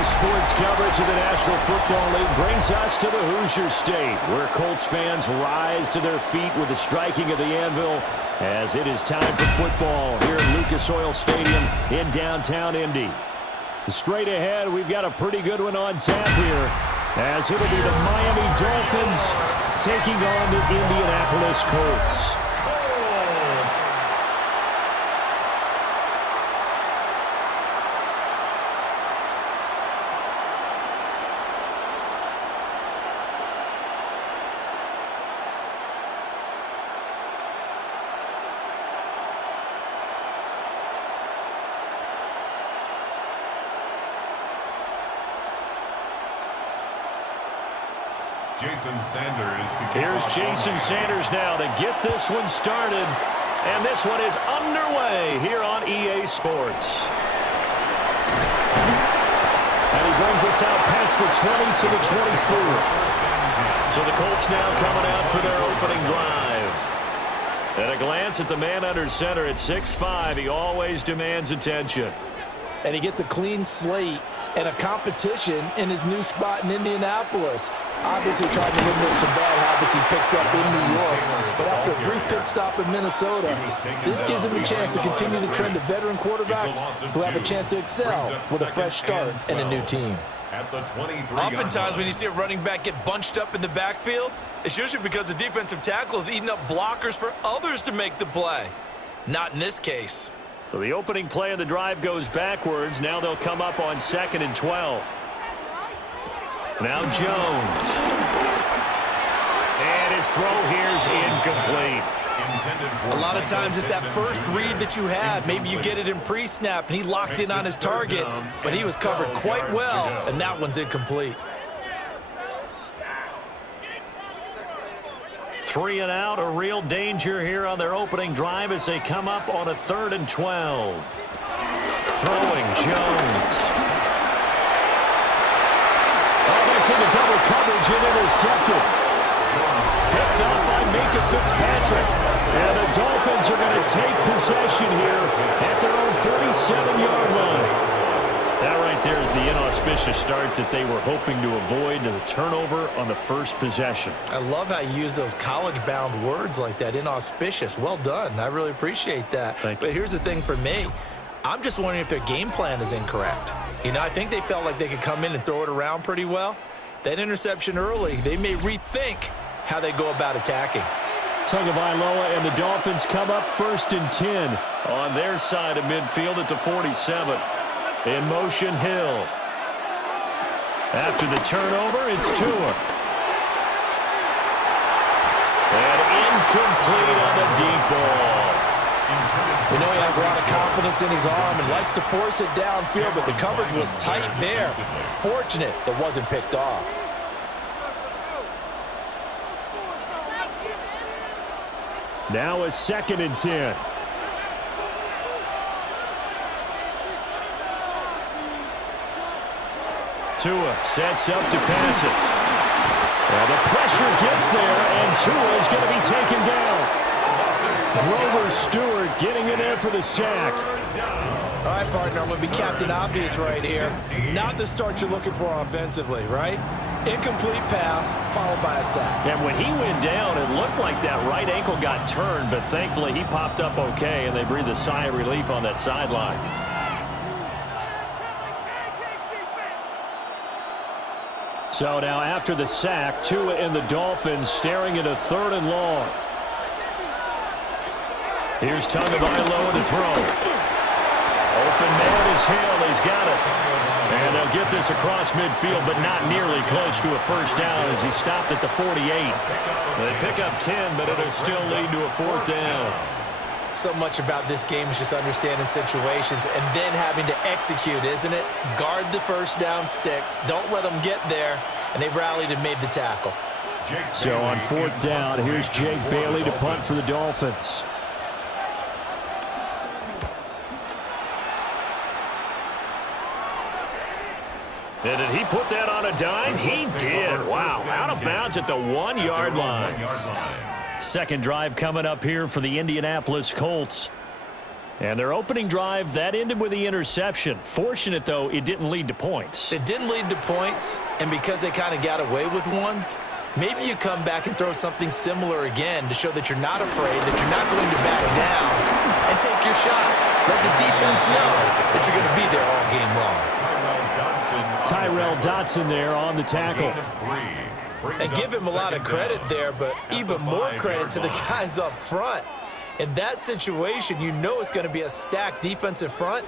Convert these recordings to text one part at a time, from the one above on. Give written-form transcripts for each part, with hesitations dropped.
EA Sports coverage of the National Football League brings us to the Hoosier State, where Colts fans rise to their feet with the striking of the anvil as it is time for football here at Lucas Oil Stadium in downtown Indy. Straight ahead, we've got a pretty good one on tap here, as it'll be the Miami Dolphins taking on the Indianapolis Colts. Here's Jason Sanders now to get this one started. And this one is underway here on EA Sports. And he brings us out past the 20 to the 24. So the Colts now coming out for their opening drive. At a glance at the man under center at 6'5", he always demands attention. And he gets a clean slate and a competition in his new spot in Indianapolis. Obviously trying to eliminate some bad habits he picked up in New York. But after a brief pit stop in Minnesota, this gives him a chance to continue the trend of veteran quarterbacks who have a chance to excel with a fresh start and a new team. Oftentimes when you see a running back get bunched up in the backfield, it's usually because the defensive tackle is eating up blockers for others to make the play. Not in this case. So the opening play of the drive goes backwards. Now they'll come up on 2nd and 12. Now Jones. And his throw here's incomplete. A lot of times it's that first read that you have. Maybe you get it in pre-snap and he locked in on his target, but he was covered quite well, and that one's incomplete. 3 and out, a real danger here on their opening drive as they come up on a 3rd and 12. Throwing Jones. Oh, that's into double coverage and intercepted. Picked up by Minka Fitzpatrick. And the Dolphins are going to take possession here at their own 47-yard line. That right there is the inauspicious start that they were hoping to avoid, and the turnover on the first possession. I love how you use those college-bound words like that, inauspicious. Well done. I really appreciate that. Thank you. But here's the thing for me. I'm just wondering if their game plan is incorrect. You know, I think they felt like they could come in and throw it around pretty well. That interception early, they may rethink how they go about attacking. Tagovailoa and the Dolphins come up 1st and 10 on their side of midfield at the 47. In motion, Hill. After the turnover, it's Tua. And incomplete on the deep ball. We know he has a lot of confidence in his arm and likes to force it downfield, but the coverage was tight there. Fortunate it wasn't picked off. Now a 2nd and 10. Tua sets up to pass it. Well, the pressure gets there, and Tua is going to be taken down. Grover Stewart getting in there for the sack. All right, partner, I'm going to be Captain Obvious right here. Not the start you're looking for offensively, right? Incomplete pass, followed by a sack. And when he went down, it looked like that right ankle got turned, but thankfully he popped up okay, and they breathed a sigh of relief on that sideline. So now after the sack, Tua and the Dolphins staring at a 3rd and long. Here's Tagovailoa to throw. Open man is Hill. He's got it. And they'll get this across midfield, but not nearly close to a first down as he stopped at the 48. They pick up 10, but it'll still lead to a 4th down. So much about this game is just understanding situations and then having to execute, isn't it? Guard the first down sticks. Don't let them get there. And they rallied and made the tackle. So on 4th down, here's Jake Bailey to punt for the Dolphins. And did he put that on a dime? He did. Wow. Out of bounds at the 1-yard line. Second drive coming up here for the Indianapolis Colts. And their opening drive, that ended with the interception. Fortunate, though, it didn't lead to points. It didn't lead to points, and because they kind of got away with one, maybe you come back and throw something similar again to show that you're not afraid, that you're not going to back down, and take your shot. Let the defense know that you're going to be there all game long. Tyrell Dotson there on the tackle. And give him a lot of credit there, but even more credit to the guys up front. In that situation, you know it's going to be a stacked defensive front,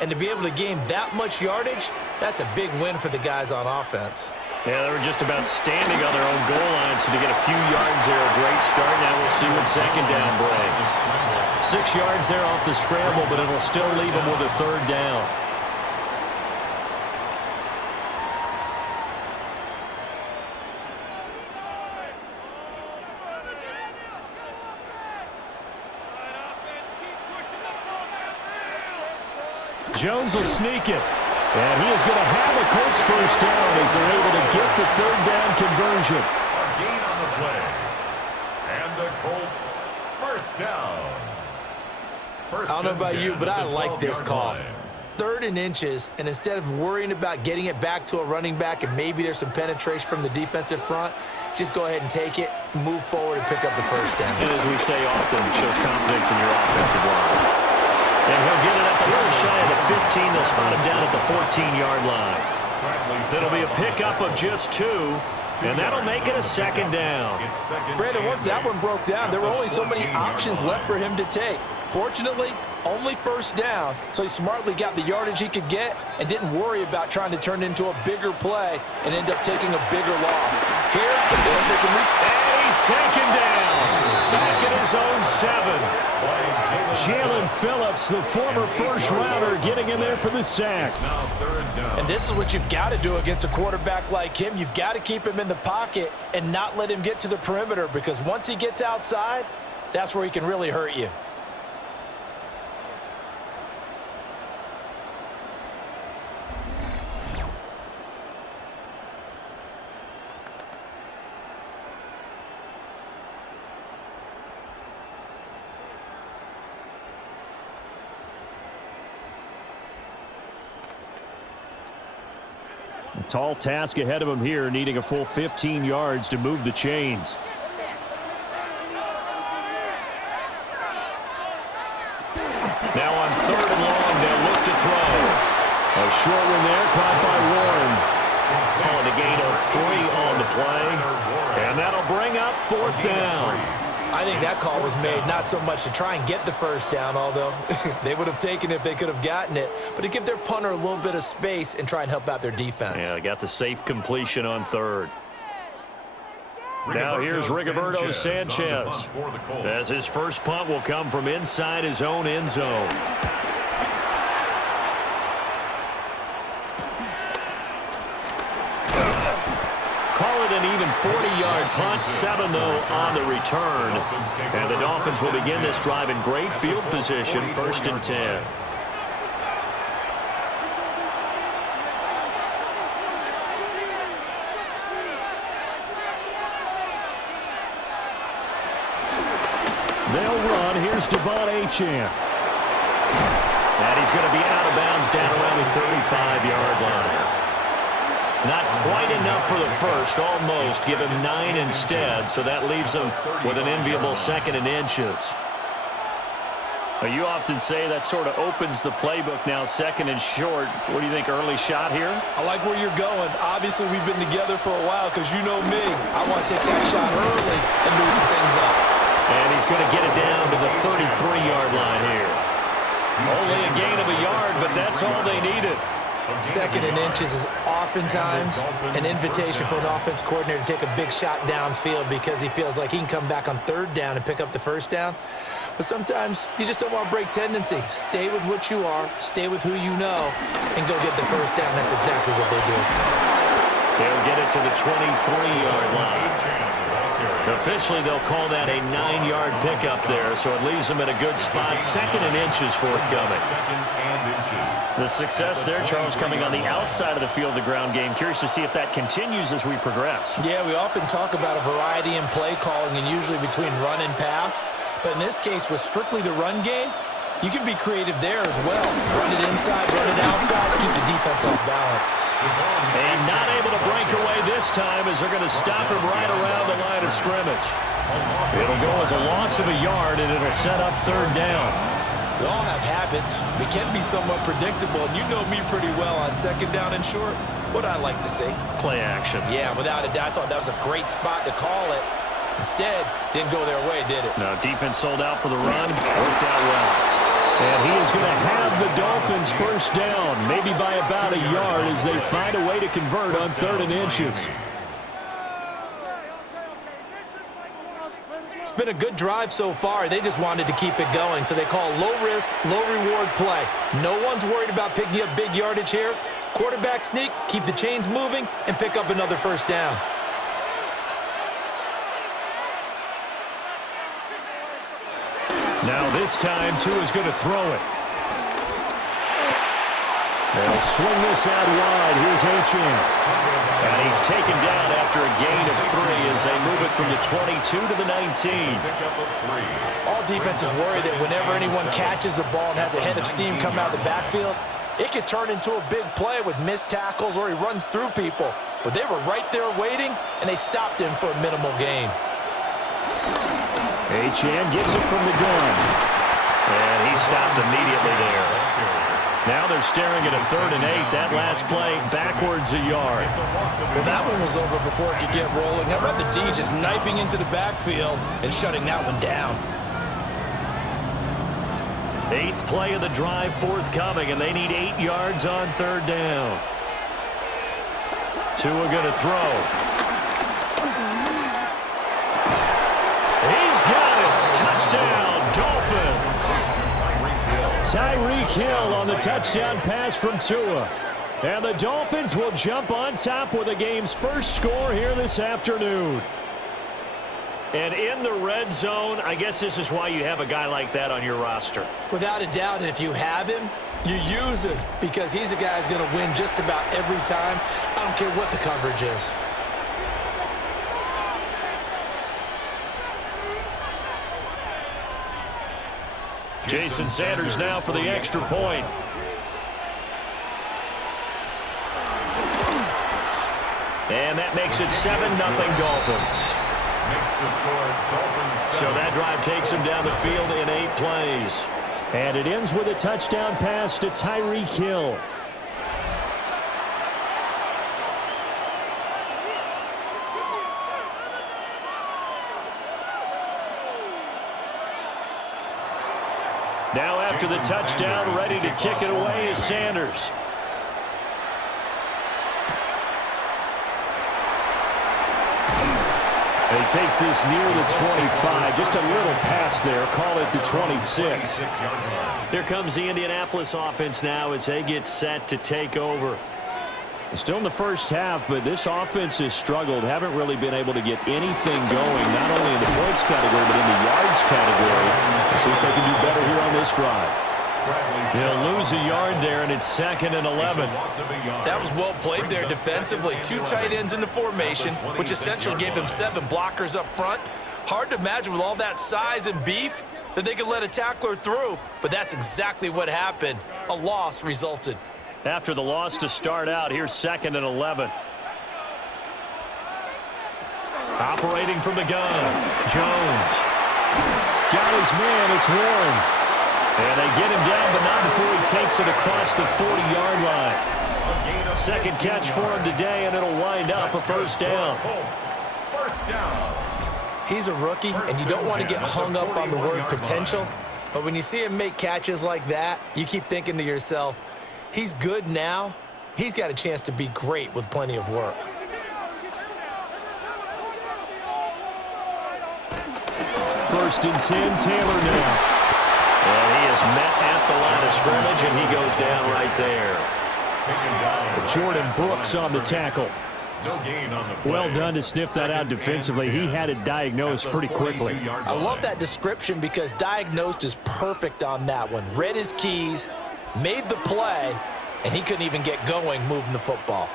and to be able to gain that much yardage, that's a big win for the guys on offense. Yeah, they were just about standing on their own goal line, so to get a few yards there, a great start. Now we'll see what second down brings. 6 yards there off the scramble, but it'll still leave them with a third down. Jones will sneak it. And he is going to have a Colts first down as they're able to get the third down conversion. A gain on the play. And the Colts first down. I don't know about you, but I like this call. 3rd and inches, and instead of worrying about getting it back to a running back and maybe there's some penetration from the defensive front, just go ahead and take it, move forward, and pick up the first down. And as we say often, it shows confidence in your offensive line. And he'll get it up a little shy of the 15. They'll spot him down at the 14-yard line. It'll be a pickup of just 2, and that'll make it a second down. Brandon, once that one broke down, there were only so many options left for him to take. Fortunately, only first down, so he smartly got the yardage he could get and didn't worry about trying to turn it into a bigger play and end up taking a bigger loss. Here, and he's taken down. Back at his own 7. Jalen Phillips, the former first-rounder, getting in there for the sack. And this is what you've got to do against a quarterback like him. You've got to keep him in the pocket and not let him get to the perimeter, because once he gets outside, that's where he can really hurt you. Tall task ahead of him here, needing a full 15 yards to move the chains. Now on 3rd and long, they'll look to throw. A short one there, caught by Warren. Calling a gain of 3 on the play. And that'll bring up 4th down. I think that call was made not so much to try and get the first down, although they would have taken it if they could have gotten it, but to give their punter a little bit of space and try and help out their defense. Yeah, they got the safe completion on 3rd. Now here's Rigoberto Sanchez, as his first punt will come from inside his own end zone. Call it an even 40-yard punt, 7 though on the return. And the Dolphins will begin this drive in great field position, 1st and 10. They'll run. Here's Devon Achane. And he's going to be out of bounds down around the 35-yard line. Not quite enough for the first, almost. Give him 9 instead, so that leaves him with an enviable 2nd and inches. You often say that sort of opens the playbook now, 2nd and short. What do you think, early shot here? I like where you're going. Obviously, we've been together for a while because you know me. I want to take that shot early and loosen things up. And he's going to get it down to the 33-yard line here. Only a gain of a yard, but that's all they needed. 2nd and inches is oftentimes an invitation for an offense coordinator to take a big shot downfield because he feels like he can come back on 3rd down and pick up the first down. But sometimes you just don't want to break tendency. Stay with what you are, stay with who you know, and go get the first down. That's exactly what they do. They'll get it to the 23-yard line. Officially, they'll call that a 9-yard pickup there, so it leaves them in a good spot. 2nd and inches forthcoming. The success there, Charles, coming on the outside of the field, the ground game. Curious to see if that continues as we progress. Yeah, we often talk about a variety in play calling and usually between run and pass. But in this case, with strictly the run game, You can be creative there as well. Run it inside, run it outside, keep the defense off balance. And not able to break away this time as they're going to stop him right around the line of scrimmage. It'll go as a loss of a yard, and it'll set up third down. We all have habits. They can be somewhat predictable, and you know me pretty well on second down and short. What I like to see? Play action. Yeah, without a doubt. I thought that was a great spot to call it. Instead, didn't go their way, did it? No, defense sold out for the run. Worked out well. And he is going to have the Dolphins first down, maybe by about a yard as they find a way to convert on 3rd and inches. It's been a good drive so far. They just wanted to keep it going, so they call low-risk, low-reward play. No one's worried about picking up big yardage here. Quarterback sneak, keep the chains moving, and pick up another first down. Now this time, Tua's going to throw it. They'll swing this out wide. Here's Achane. And he's taken down after a gain of 3 as they move it from the 22 to the 19. All defenses worry that whenever anyone catches the ball and has a head of steam come out of the backfield, it could turn into a big play with missed tackles or he runs through people. But they were right there waiting, and they stopped him for a minimal gain. Achane gets it from the gun. And he stopped immediately there. Now they're staring at a 3rd and 8. That last play, backwards a yard. Well, that one was over before it could get rolling. How about the D just knifing into the backfield and shutting that one down? 8th play of the drive forthcoming, and they need 8 yards on 3rd down. Tua going to throw. He's got it. Touchdown, Dolphins. Tyreek Hill on the touchdown pass from Tua. And the Dolphins will jump on top with the game's first score here this afternoon. And in the red zone, I guess this is why you have a guy like that on your roster. Without a doubt, and if you have him, you use him because he's a guy who's going to win just about every time. I don't care what the coverage is. Jason Sanders now for the extra point. And that makes it 7-0 Dolphins. So that drive takes him down the field in 8 plays. And it ends with a touchdown pass to Tyreek Hill. Now after the touchdown, ready to kick it away is Sanders. And he takes this near the 25. Just a little pass there. Call it the 26. Here comes the Indianapolis offense now as they get set to take over. Still in the first half, but this offense has struggled. Haven't really been able to get anything going, not only in the points category, but in the yards category. Let's see if they can do better here on this drive. They'll lose a yard there, and it's 2nd and 11. That was well played there defensively. 2 tight ends in the formation, which essentially gave them 7 blockers up front. Hard to imagine with all that size and beef that they could let a tackler through, but that's exactly what happened. A loss resulted. After the loss to start out, here's 2nd and 11. Operating from the gun, Jones. Got his man, it's Warren. And they get him down, but not before he takes it across the 40-yard line. Second catch for him today, and it'll wind up a first down. He's a rookie, and you don't want to get hung up on the word potential. But when you see him make catches like that, you keep thinking to yourself, he's good now. He's got a chance to be great with plenty of work. First and 10, Taylor now. And he is met at the line of scrimmage, and he goes down right there. Jordan Brooks on the tackle. Well done to sniff that out defensively. He had it diagnosed pretty quickly. I love that description because diagnosed is perfect on that one. Read his keys, made the play, and he couldn't even get going moving the football.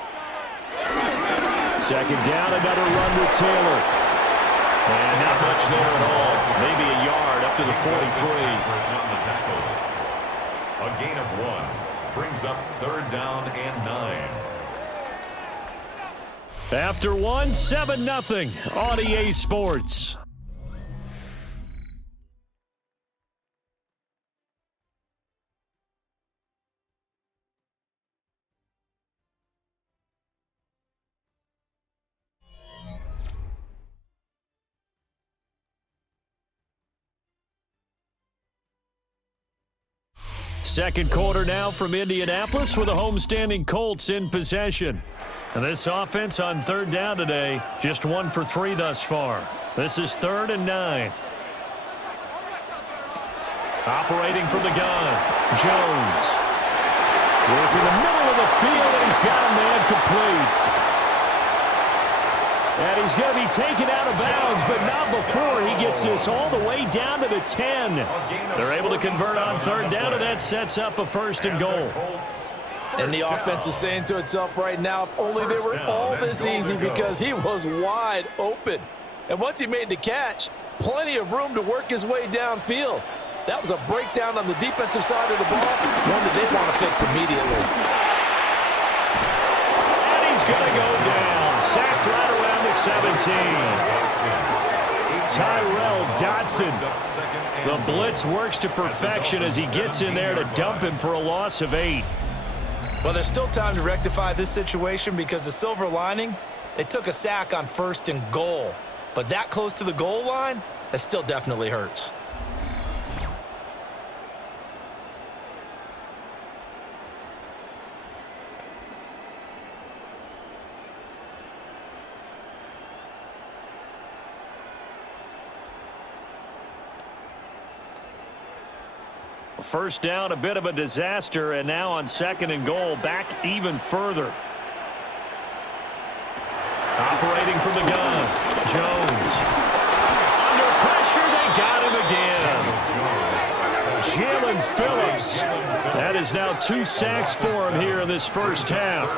Second down, another run with Taylor. And not much there at all. Maybe a yard up to the 43. A gain of 1 brings up 3rd down and 9. After 1, 7-0 on EA Sports. Second quarter now from Indianapolis with the homestanding Colts in possession. And this offense on 3rd down today, just 1 for 3 thus far. This is 3rd and 9. Operating from the gun, Jones. Working the middle of the field, and he's got a man complete. And he's going to be taken out of bounds, but not before he gets this all the way down to the 10. They're able to convert on 3rd down, and that sets up a 1st and goal. And the offense is saying to itself right now, if only they were all this easy, because he was wide open. And once he made the catch, plenty of room to work his way downfield. That was a breakdown on the defensive side of the ball, one that they want to fix immediately. And he's going to go down, sacked right around the 17. Tyrell Dodson. The blitz works to perfection as he gets in there to dump him for a loss of 8. Well, there's still time to rectify this situation because the silver lining, they took a sack on 1st and goal. But that close to the goal line, that still definitely hurts. First down, a bit of a disaster, and now on 2nd and goal, back even further. Operating from the gun, Jones. Under pressure, they got him again. Jalen Phillips. That is now 2 sacks for him here in this first half.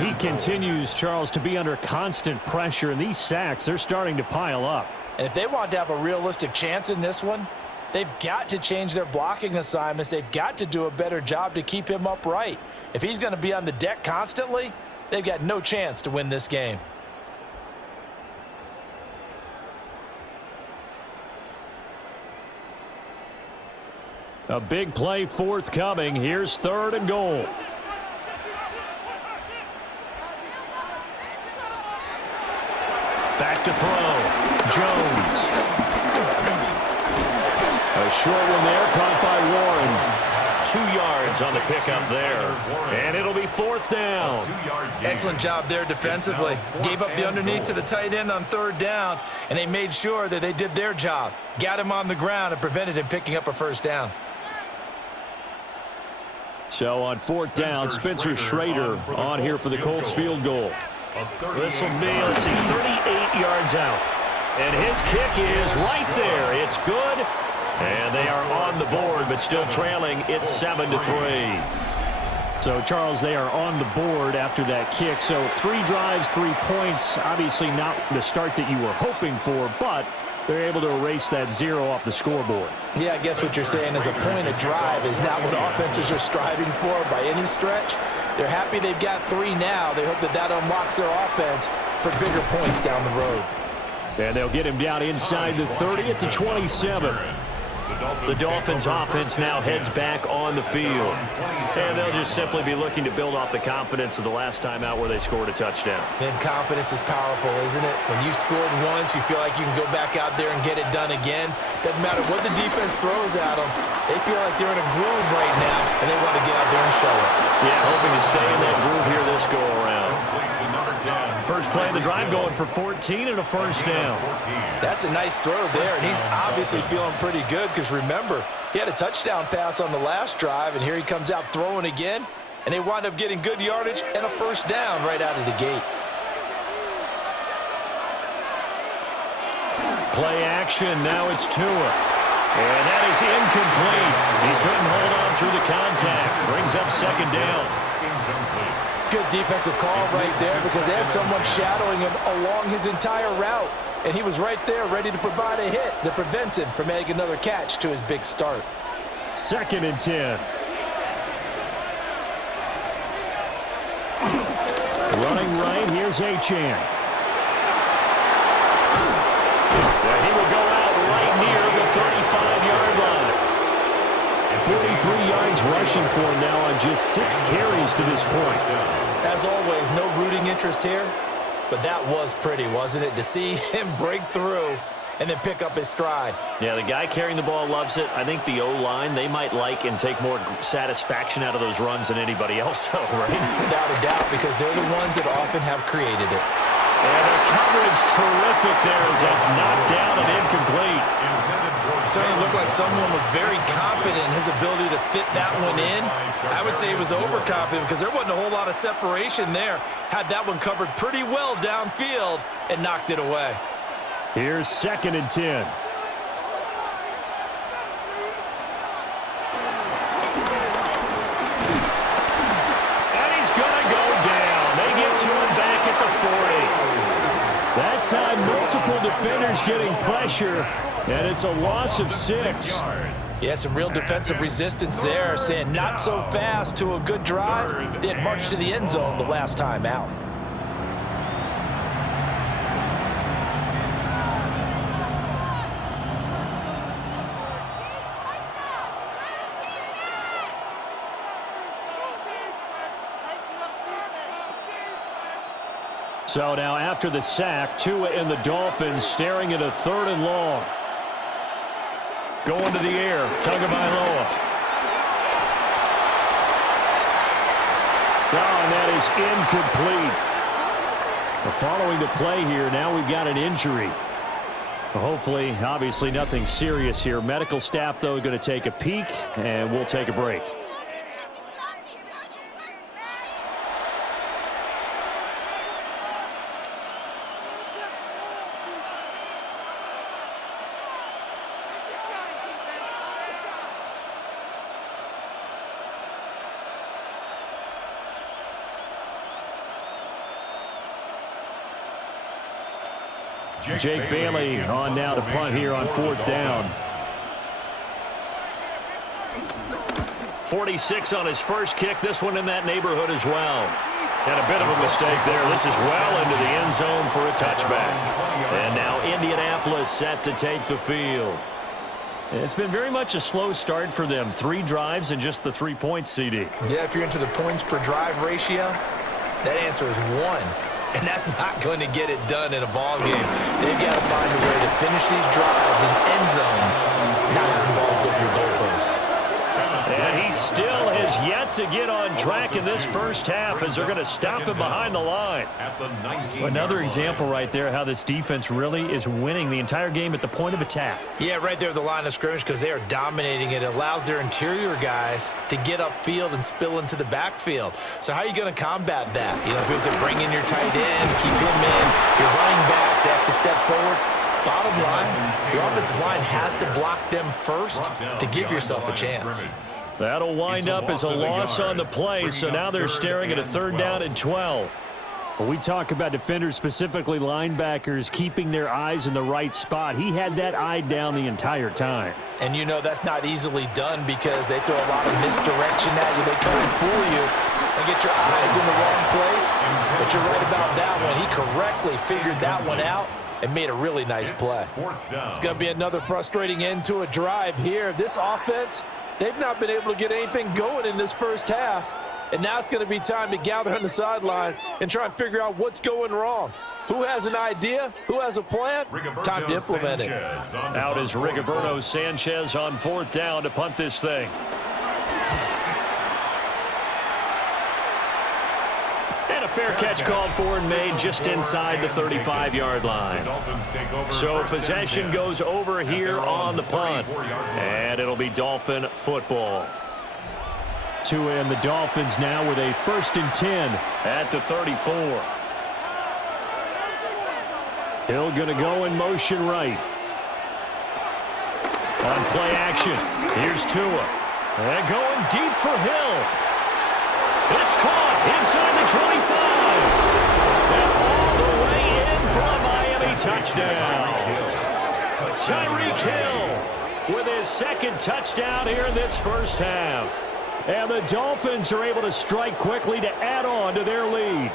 He continues, Charles, to be under constant pressure, and these sacks, they're starting to pile up. And if they want to have a realistic chance in this one, they've got to change their blocking assignments. They've got to do a better job to keep him upright. If he's going to be on the deck constantly, they've got no chance to win this game. A big play forthcoming. Here's 3rd and goal. Back to throw. Jones. A short one there, caught by Warren. 2 yards on the pickup there. And it'll be 4th down. Excellent job there defensively. Gave up the underneath to the tight end on 3rd down, and they made sure that they did their job. Got him on the ground and prevented him picking up a 1st down. So on 4th down, Spencer Schrader on here for the Colts field goal. This will be, let's see, 38 yards out. And his kick is right there. It's good. And they are on the board, but still trailing. It's 7-3. So, Charles, they are on the board after that kick. So 3 drives, 3 points. Obviously not the start that you were hoping for, but they're able to erase that 0 off the scoreboard. Yeah, I guess what you're saying is a point of drive is not what offenses are striving for by any stretch. They're happy they've got 3 now. They hope that that unlocks their offense for bigger points down the road. And they'll get him down inside the 30 at the 27. The Dolphins offense now heads back on the field. And they'll just simply be looking to build off the confidence of the last time out where they scored a touchdown. And confidence is powerful, isn't it? When you've scored once, you feel like you can go back out there and get it done again. Doesn't matter what the defense throws at them. They feel like they're in a groove right now, and they want to get out there and show it. Yeah, hoping to stay in that groove here this go-around. First play of the drive going for 14 and a 1st down. That's a nice throw there, and he's obviously feeling pretty good because, remember, he had a touchdown pass on the last drive, and here he comes out throwing again, and they wind up getting good yardage and a 1st down right out of the gate. Play action. Now it's Tua. And that is incomplete. He couldn't hold on through the contact. Brings up 2nd down. Good defensive call right there because they had someone shadowing him along his entire route, and he was right there ready to provide a hit to prevent him from making another catch to his big start. 2nd and 10. Running right, here's Achane. He will go out right near the 35-yard line. 43 yards rushing for him now on just 6 carries to this point. As always, no rooting interest here, but that was pretty, wasn't it? To see him break through and then pick up his stride. Yeah, the guy carrying the ball loves it. I think the O-line, they might like and take more satisfaction out of those runs than anybody else, though, right? Without a doubt, because they're the ones that often have created it. And the coverage terrific there as that's knocked down and incomplete. Certainly looked like someone was very confident in his ability to fit that one in. I would say he was overconfident because there wasn't a whole lot of separation there. Had that one covered pretty well downfield and knocked it away. Here's 2nd and 10. And he's going to go down. They get to him back at the 40. That time, multiple defenders getting pressure, and it's a loss of 6. Yeah, some real defensive resistance there, saying not so fast to a good drive. Did march to the end zone the last time out. So now after the sack, Tua and the Dolphins staring at a 3rd and long. Going to the air, Tagovailoa. Oh, and that is incomplete. Following the play here, now we've got an injury. Hopefully, obviously nothing serious here. Medical staff, though, going to take a peek, and we'll take a break. Jake Bailey on now to punt here on 4th down. 46 on his first kick. This one in that neighborhood as well. And a bit of a mistake there. This is well into the end zone for a touchback. And now Indianapolis set to take the field. It's been very much a slow start for them. 3 drives and just the 3 points, CD. Yeah, if you're into the points per drive ratio, that answer is 1. And that's not going to get it done in a ball game. They've got to find a way to finish these drives in end zones, not having balls go through goalposts. And he still has yet to get on track in this first half as they're going to stop him behind the line. Another example right there how this defense really is winning the entire game at the point of attack. Yeah, right there at the line of scrimmage because they are dominating it. It allows their interior guys to get upfield and spill into the backfield. So how are you going to combat that? You know, people say bring in your tight end, keep him in. Your running backs, they have to step forward. Bottom line, your offensive line has to block them first to give yourself a chance. That'll wind up as a loss on the play, so now they're staring at a 3rd down and 12. When we talk about defenders, specifically linebackers, keeping their eyes in the right spot, he had that eye down the entire time. And you know that's not easily done because they throw a lot of misdirection at you. They try and fool you and get your eyes in the wrong place. But you're right about that one. He correctly figured that one out and made a really nice play. It's going to be another frustrating end to a drive here. This offense, they've not been able to get anything going in this first half. And now it's going to be time to gather on the sidelines and try and figure out what's going wrong. Who has an idea? Who has a plan? Time to implement it. Out is Rigoberto Sanchez on 4th down to punt this thing. And a fair catch called for and made just inside the 35-yard line. So possession goes over here on the punt. And it'll be Dolphin football. Tua and the Dolphins now with a 1st and 10 at the 34. Hill going to go in motion right. On play action, here's Tua. And going deep for Hill. It's caught inside the 25. And all the way in for a Miami touchdown. Tyreek Hill with his 2nd touchdown here in this first half. And the Dolphins are able to strike quickly to add on to their lead.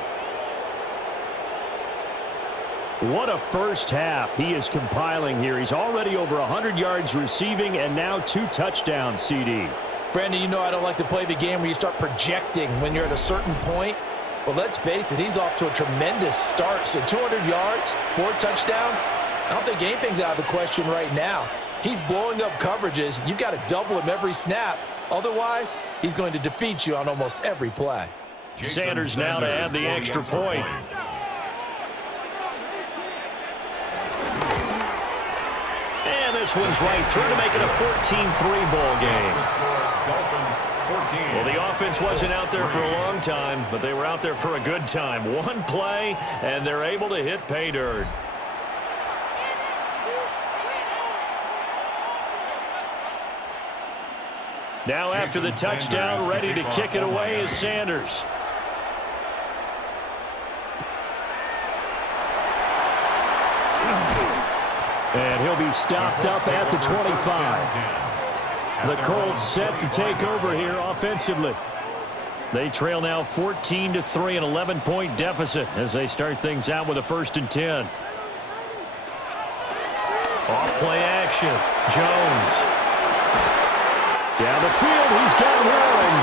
What a first half he is compiling here. He's already over 100 yards receiving and now 2 touchdowns, CD. Brandon, you know I don't like to play the game where you start projecting when you're at a certain point. But let's face it, he's off to a tremendous start. So 200 yards, 4 touchdowns, I don't think anything's out of the question right now. He's blowing up coverages. You've got to double him every snap. Otherwise, he's going to defeat you on almost every play. Sanders now to add the extra point. And this one's right through to make it a 14-3 ball game. Well, the offense wasn't out there for a long time, but they were out there for a good time. One play, and they're able to hit pay dirt. Now after the touchdown, ready to kick it away is Sanders. And he'll be stopped up at the 25. The Colts set to take over here offensively. They trail now 14-3, an 11-point deficit as they start things out with a 1st and 10. Off play action. Jones. Down the field, he's got one.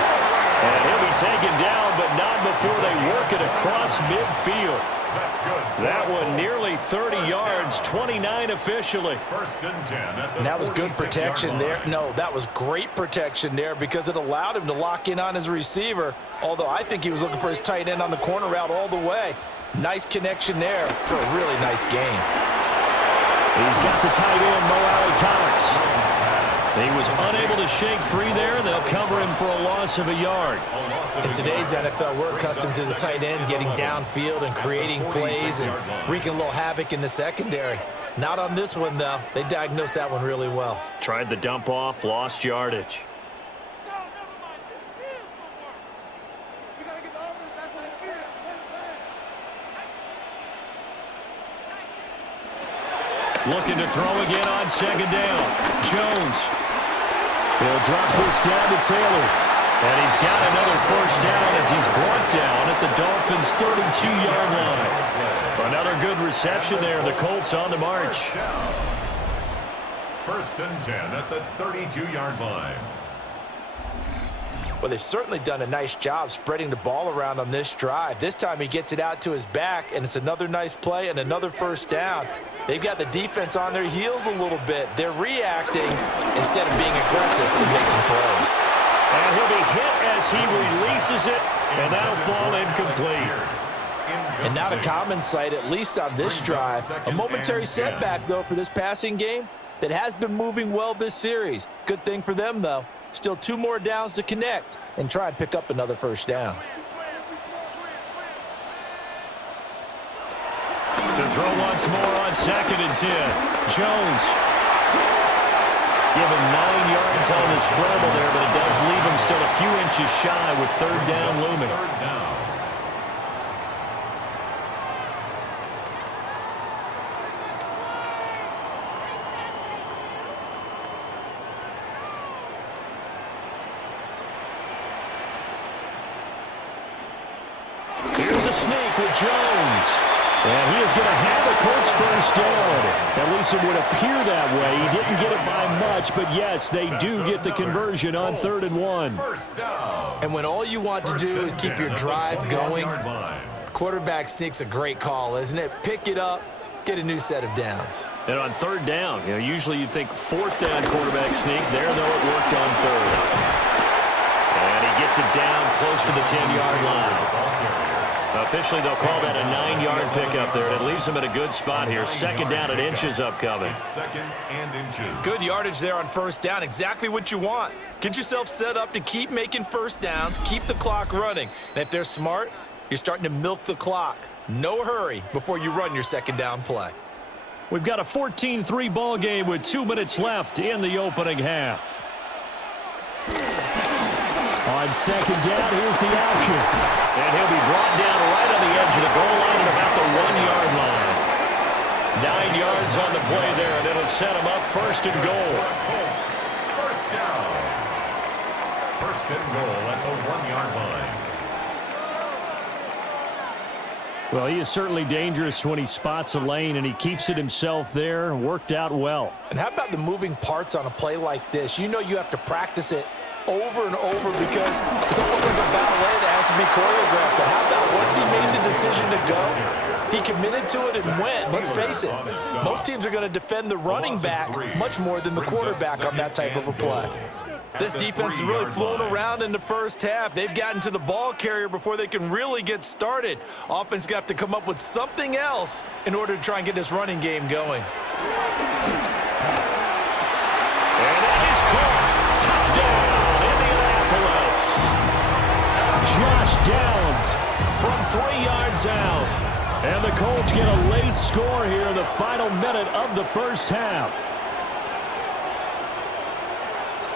And he'll be taken down, but not before they work it across midfield. That's good. That one nearly 30 yards, 29 officially. 1st and 10 at the And that was good protection there. No, that was great protection there because it allowed him to lock in on his receiver, although I think he was looking for his tight end on the corner route all the way. Nice connection there for a really nice game. He's got the tight end, Mo Alley-Cox. He was unable to shake free there, and they'll cover him for a loss of a yard. In today's NFL, we're accustomed to the tight end getting downfield and creating plays and wreaking a little havoc in the secondary. Not on this one, though. They diagnosed that one really well. Tried the dump off, lost yardage. Looking to throw again on 2nd down. Jones. He'll drop this down to Taylor. And he's got another 1st down as he's brought down at the Dolphins' 32-yard line. Another good reception there. The Colts on the march. 1st and 10 at the 32-yard line. Well, they've certainly done a nice job spreading the ball around on this drive. This time he gets it out to his back, and it's another nice play and another 1st down. They've got the defense on their heels a little bit. They're reacting instead of being aggressive and making plays. And he'll be hit as he releases it, and that'll fall incomplete. And not a common sight, at least on this drive. A momentary setback, though, for this passing game that has been moving well this series. Good thing for them, though. Still 2 more downs to connect and try and pick up another 1st down. To throw once more on 2nd and 10. Jones. Give him 9 yards on the scramble there, but it does leave him still a few inches shy with 3rd down looming. 3rd down. Here's a sneak with Jones. And he is going to have the Colts 1st down. At least it would appear that way. He didn't get it by much, but yes, they do get the conversion on 3rd and 1. 1st down. And when all you want to do is keep your drive going, quarterback sneak's a great call, isn't it? Pick it up, get a new set of downs. And on 3rd down, usually you'd think 4th down quarterback sneak. There, though, it worked on 3rd. And he gets it down close to the 10-yard line. Officially, they'll call that a 9-yard pickup there. It leaves him in a good spot here. 2nd down and inches upcoming. 2nd and inches. Good yardage there on 1st down. Exactly what you want. Get yourself set up to keep making 1st downs, keep the clock running. And if they're smart, you're starting to milk the clock. No hurry before you run your 2nd down play. We've got a 14-3 ball game with 2 minutes left in the opening half. On 2nd down, here's the action. And he'll be brought down right on the edge of the goal line at about the 1-yard line. 9 yards on the play there, and it'll set him up 1st and goal. Colts, 1st down. 1st and goal at the 1-yard line. Well, he is certainly dangerous when he spots a lane, and he keeps it himself there. Worked out well. And how about the moving parts on a play like this? You know you have to practice it over and over because it's almost like a ballet that has to be choreographed. But how about once he made the decision to go, he committed to it and went. Let's face it, most teams are going to defend the running back much more than the quarterback on that type of a play. This defense has really flown around in the first half. They've gotten to the ball carrier before they can really get started. Offense got to come up with something else in order to try and get this running game going. And that is caught. Touchdown, Indianapolis. Josh Downs from 3 yards out. And the Colts get a late score here in the final minute of the first half.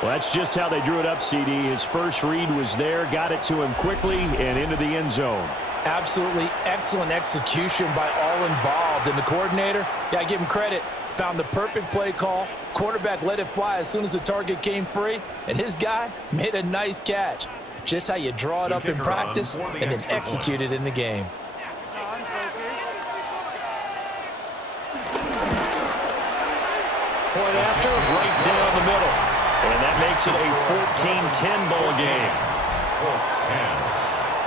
Well, that's just how they drew it up, CD. His first read was there, got it to him quickly, and into the end zone. Absolutely excellent execution by all involved. And the coordinator, got to give him credit, found the perfect play call. Quarterback let it fly as soon as the target came free, and his guy made a nice catch. Just how you draw it up in practice and then execute it in the game. Point after, right down the middle. And that makes it a 14-10 ball game.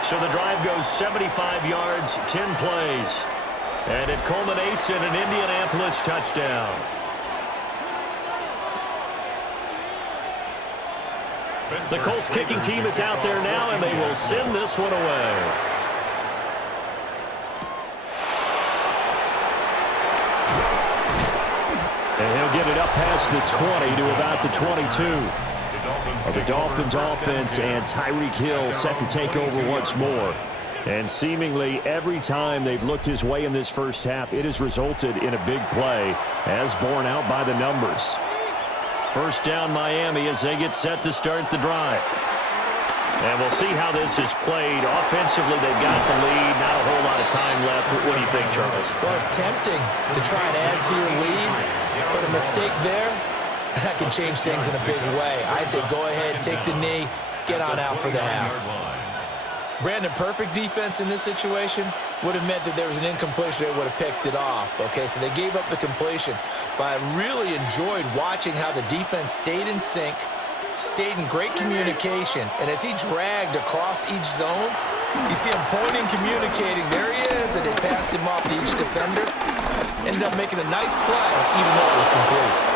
So the drive goes 75 yards, 10 plays. And it culminates in an Indianapolis touchdown. The Colts kicking team is out there now, and they will send this one away. And he'll get it up past the 20 to about the 22. The Dolphins offense and Tyreek Hill set to take over once more. And seemingly every time they've looked his way in this first half, it has resulted in a big play, as borne out by the numbers. First down Miami as they get set to start the drive. And we'll see how this is played. Offensively, they've got the lead. Not a whole lot of time left. What do you think, Charles? Well, it's tempting to try and add to your lead, but a mistake there, that can change things in a big way. I say go ahead, take the knee, get on out for the half. Brandon, perfect defense in this situation would have meant that there was an incompletion. They would have picked it off. Okay, so they gave up the completion. But I really enjoyed watching how the defense stayed in sync, stayed in great communication. And as he dragged across each zone, you see him pointing, communicating. There he is, and they passed him off to each defender. Ended up making a nice play, even though it was complete.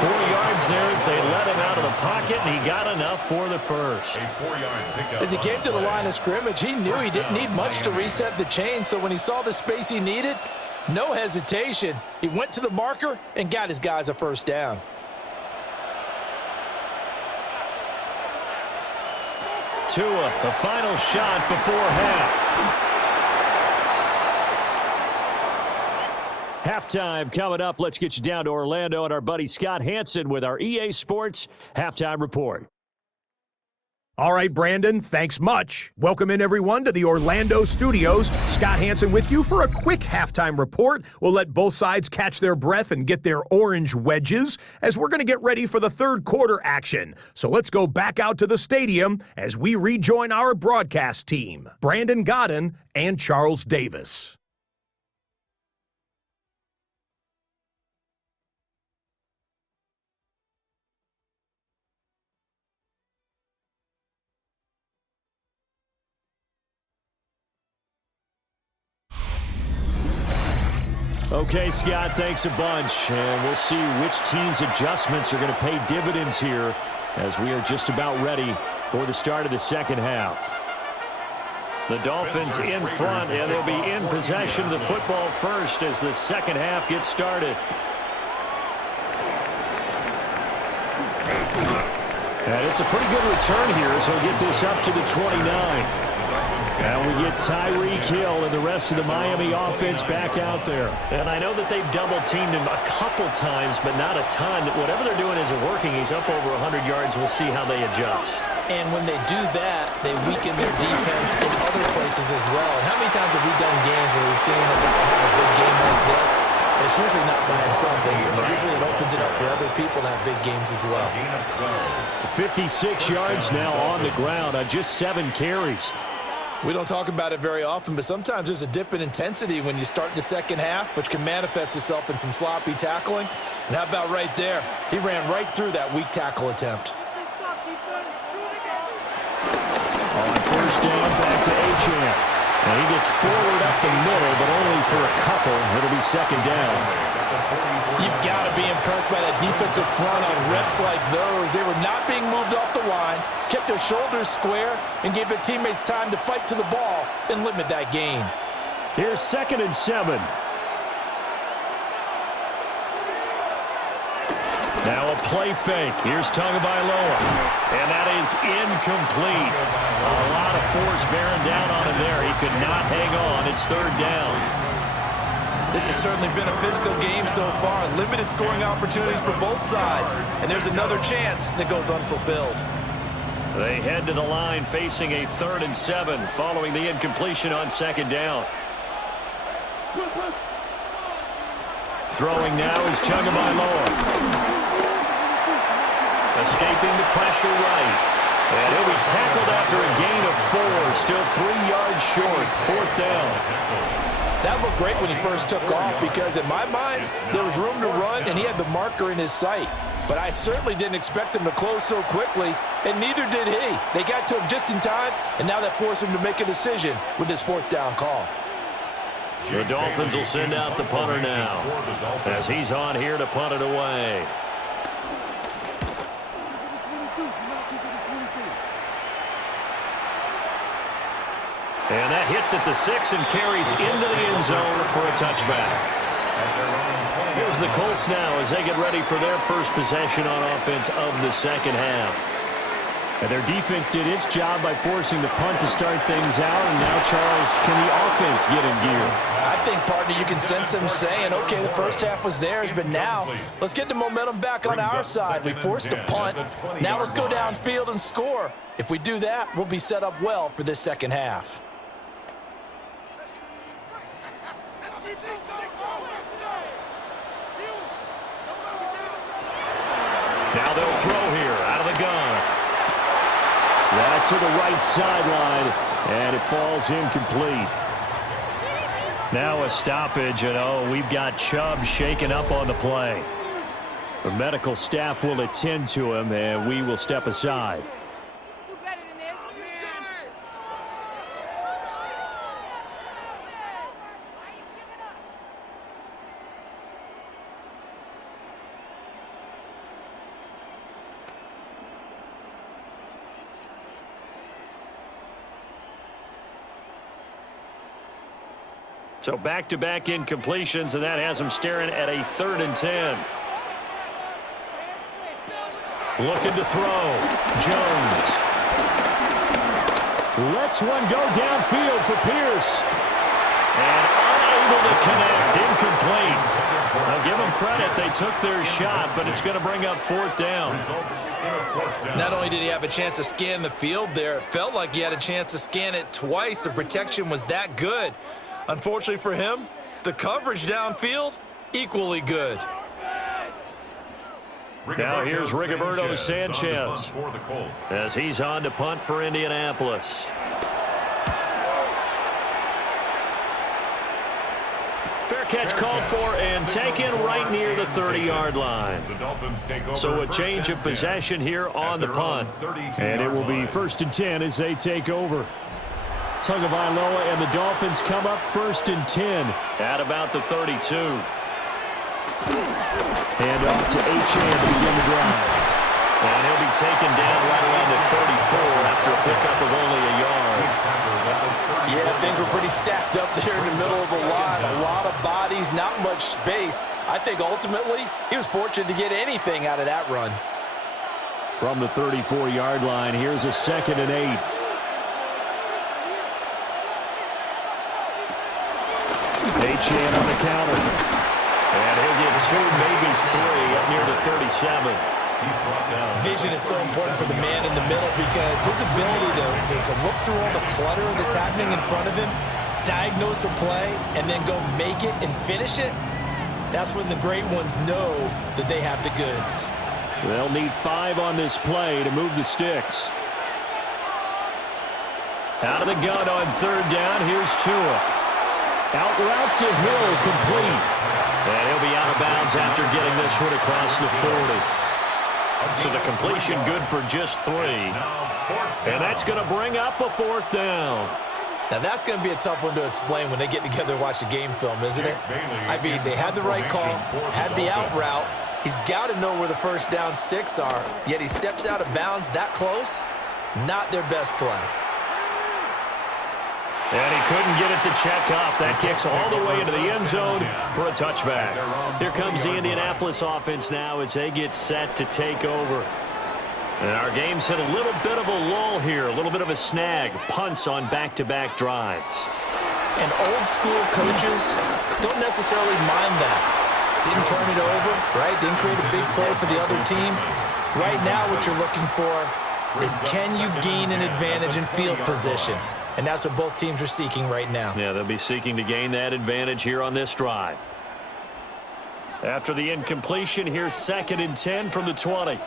4 yards there as they let him out of the pocket, and he got enough for the first. As he came to the line of scrimmage, he knew he didn't need much to reset the chain, so when he saw the space he needed, no hesitation. He went to the marker and got his guys a first down. Tua, the final shot before half. Halftime coming up. Let's get you down to Orlando and our buddy Scott Hansen with our EA Sports Halftime Report. All right, Brandon, thanks much. Welcome in, everyone, to the Orlando studios. Scott Hansen with you for a quick halftime report. We'll let both sides catch their breath and get their orange wedges as we're going to get ready for the third quarter action. So let's go back out to the stadium as we rejoin our broadcast team, Brandon Godden and Charles Davis. Okay, Scott, thanks a bunch. And we'll see which team's adjustments are going to pay dividends here as we are just about ready for the start of the second half. The Dolphins in front, and they'll be in possession of the football first as the second half gets started. And it's a pretty good return here, so we'll get this up to the 29. And we get Tyreek Hill and the rest of the Miami offense back out there. And I know that they've double-teamed him a couple times, but not a ton. Whatever they're doing isn't working. He's up over 100 yards. We'll see how they adjust. And when they do that, they weaken their defense in other places as well. And how many times have we done games where we've seen a guy have a big game like this? But it's usually not by himself, is it? Usually it opens it up for other people to have big games as well. 56 yards now on the ground on just 7 carries. We don't talk about it very often, but sometimes there's a dip in intensity when you start the second half, which can manifest itself in some sloppy tackling. And how about right there? He ran right through that weak tackle attempt. On first down, back to Achane. And he gets forward up the middle, but only for a couple. It'll be second down. You've got to be impressed by that defensive front on reps like those. They were not being moved off the line, kept their shoulders square, and gave their teammates time to fight to the ball and limit that gain. Here's 2nd and 7. Now a play fake. Here's Tagovailoa. And that is incomplete. A lot of force bearing down on him there. He could not hang on. It's 3rd down. This has certainly been a physical game so far. Limited scoring opportunities for both sides. And there's another chance that goes unfulfilled. They head to the line facing a 3rd and 7 following the incompletion on 2nd down. Throwing now is Tagovailoa. Escaping the pressure right. And he'll be tackled after a gain of 4. Still 3 yards short. 4th down. That looked great when he first took off because, in my mind, there was room to run, and he had the marker in his sight. But I certainly didn't expect him to close so quickly, and neither did he. They got to him just in time, and now that forced him to make a decision with his 4th down call. The Dolphins will send out the punter now as he's on here to punt it away. And that hits at the 6 and carries into the end zone for a touchback. Here's the Colts now as they get ready for their first possession on offense of the second half. And their defense did its job by forcing the punt to start things out. And now, Charles, can the offense get in gear? I think, partner, you can sense them saying, okay, the first half was theirs, but now let's get the momentum back on our side. We forced a punt. Now let's go downfield and score. If we do that, we'll be set up well for this second half. Now they'll throw here out of the gun. That to the right sideline, and it falls incomplete. Now a stoppage, and we've got Chubb shaken up on the play. The medical staff will attend to him, and we will step aside. So back-to-back incompletions, and that has him staring at a 3rd and 10. Looking to throw. Jones. Lets one go downfield for Pierce. And unable to connect. Incomplete. I'll give them credit. They took their shot, but it's going to bring up 4th down. Not only did he have a chance to scan the field there, it felt like he had a chance to scan it twice. The protection was that good. Unfortunately for him, the coverage downfield, equally good. Now here's Rigoberto Sanchez as he's on to punt for Indianapolis. Fair catch called for and taken right near the 30-yard line. So a change of possession here on the punt. And it will be 1st and 10 as they take over. Tagovailoa and the Dolphins come up 1st and 10. At about the 32. Hand off to Achane to begin the drive. And he'll be taken down right around the 34 after a pickup of only a yard. Yeah, things were pretty stacked up there in the middle of the line. A lot of bodies, not much space. I think ultimately he was fortunate to get anything out of that run. From the 34-yard line, here's a 2nd and 8. Achane on the counter. And he'll get 2, maybe 3 up near the 37. Vision is so important for the man in the middle because his ability to look through all the clutter that's happening in front of him, diagnose a play, and then go make it and finish it, that's when the great ones know that they have the goods. They'll need 5 on this play to move the sticks. Out of the gun on third down. Here's Tua. Out route to Hill, complete. And he'll be out of bounds after getting this one across the 40. So the completion good for just 3. And that's going to bring up a 4th down. Now, that's going to be a tough one to explain when they get together and watch the game film, isn't it? I mean, they had the right call, had the out route. He's got to know where the first down sticks are, yet he steps out of bounds that close. Not their best play. And he couldn't get it to check up. That kicks all the way into the end zone for a touchback. Here comes the Indianapolis offense now as they get set to take over. And our game's hit a little bit of a lull here, a little bit of a snag. Punts on back-to-back drives. And old-school coaches don't necessarily mind that. Didn't turn it over, right? Didn't create a big play for the other team. Right now what you're looking for is can you gain an advantage in field position? And that's what both teams are seeking right now. Yeah, they'll be seeking to gain that advantage here on this drive. After the incompletion, here's 2nd and 10 from the 20.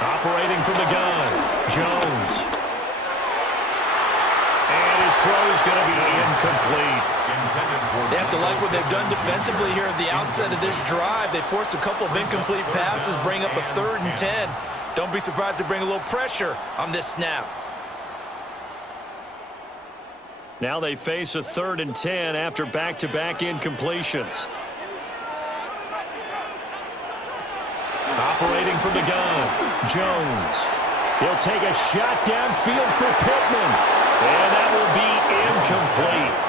Operating from the gun, Jones. And his throw is going to be incomplete. They have to like what they've done defensively here at the outset of this drive. They forced a couple of incomplete passes, bring up a 3rd and 10. Don't be surprised to bring a little pressure on this snap. Now they face a 3rd and 10 after back-to-back incompletions. Operating from the gun, Jones. He'll take a shot downfield for Pittman. And that will be incomplete.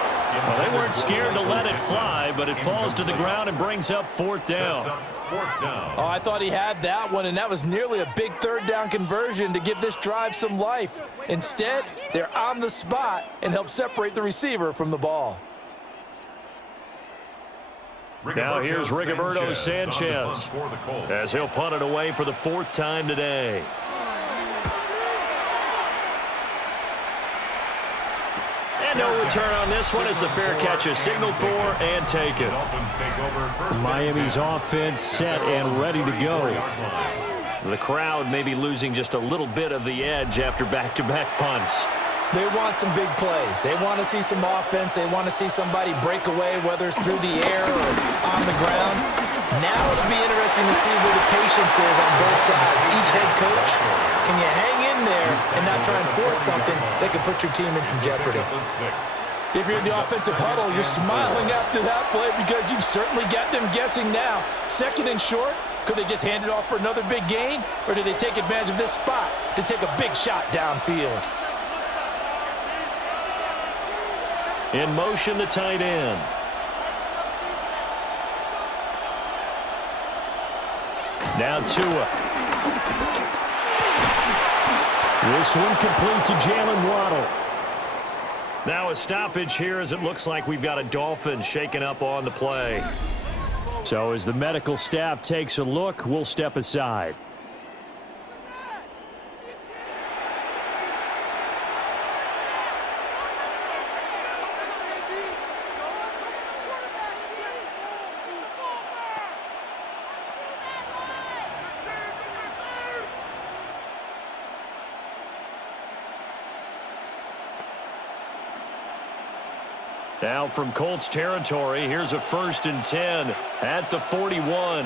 Well, they weren't scared to let it fly, but it falls to the ground and brings up 4th down. Oh, I thought he had that one, and that was nearly a big 3rd down conversion to give this drive some life. Instead, they're on the spot and help separate the receiver from the ball. Now here's Rigoberto Sanchez as he'll punt it away for the 4th time today. And no return on this one as the fair catch is signaled for and taken. Miami's offense set and ready to go. The crowd may be losing just a little bit of the edge after back-to-back punts. They want some big plays. They want to see some offense. They want to see somebody break away, whether it's through the air or on the ground. Now it'll be interesting to see where the patience is on both sides. Each head coach, can you hang in there and not try and force something that could put your team in some jeopardy? If you're in the offensive huddle, you're smiling after that play because you've certainly got them guessing now. 2nd and short, could they just hand it off for another big gain? Or did they take advantage of this spot to take a big shot downfield? In motion, the tight end. Now Tua. This one complete to Jalen Waddle. Now a stoppage here as it looks like we've got a Dolphins shaken up on the play. So as the medical staff takes a look, we'll step aside. Now from Colts territory, here's a 1st and 10 at the 41. A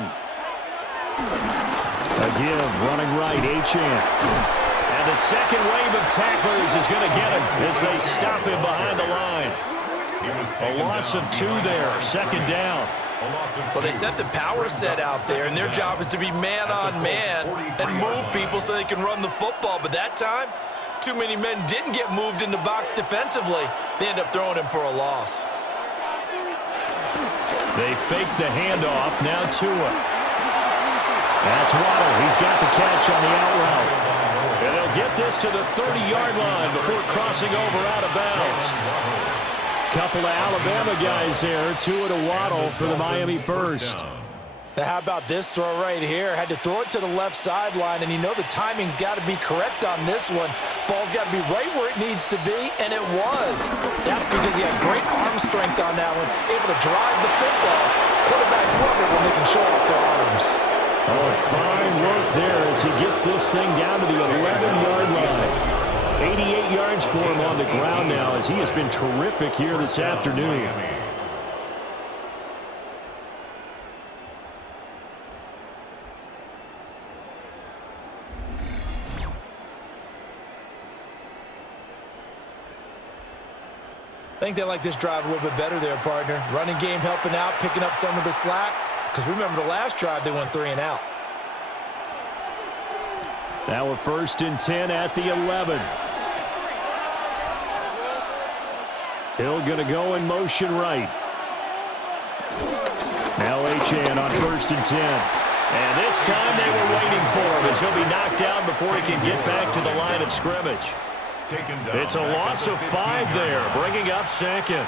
give, running right, H.N. And the second wave of tacklers is going to get him as they stop him behind the line. A loss of 2 there, 2nd down. Well, they sent the power set out there, and their job is to be man-on-man and move people so they can run the football. But that time, too many men didn't get moved in the box defensively. They end up throwing him for a loss. They fake the handoff. Now Tua. That's Waddle. He's got the catch on the out route. And they'll get this to the 30-yard line before crossing over out of bounds. Couple of Alabama guys there. Tua to Waddle for the Miami first. Now, how about this throw right here? Had to throw it to the left sideline, and you know the timing's got to be correct on this one. Ball's got to be right where it needs to be, and it was. That's because he had great arm strength on that one, able to drive the football. Quarterbacks love it when they can show off their arms. Oh, fine work there as he gets this thing down to the 11-yard line. 88 yards for him on the ground now as he has been terrific here this afternoon. I think they like this drive a little bit better there, partner. Running game helping out, picking up some of the slack. Because remember the last drive, they went 3 and out. Now a 1st and 10 at the 11. Hill going to go in motion right. Now Achane on 1st and 10. And this time they were waiting for him as he'll be knocked down before he can get back to the line of scrimmage. It's a loss of 5 there, bringing up 2nd.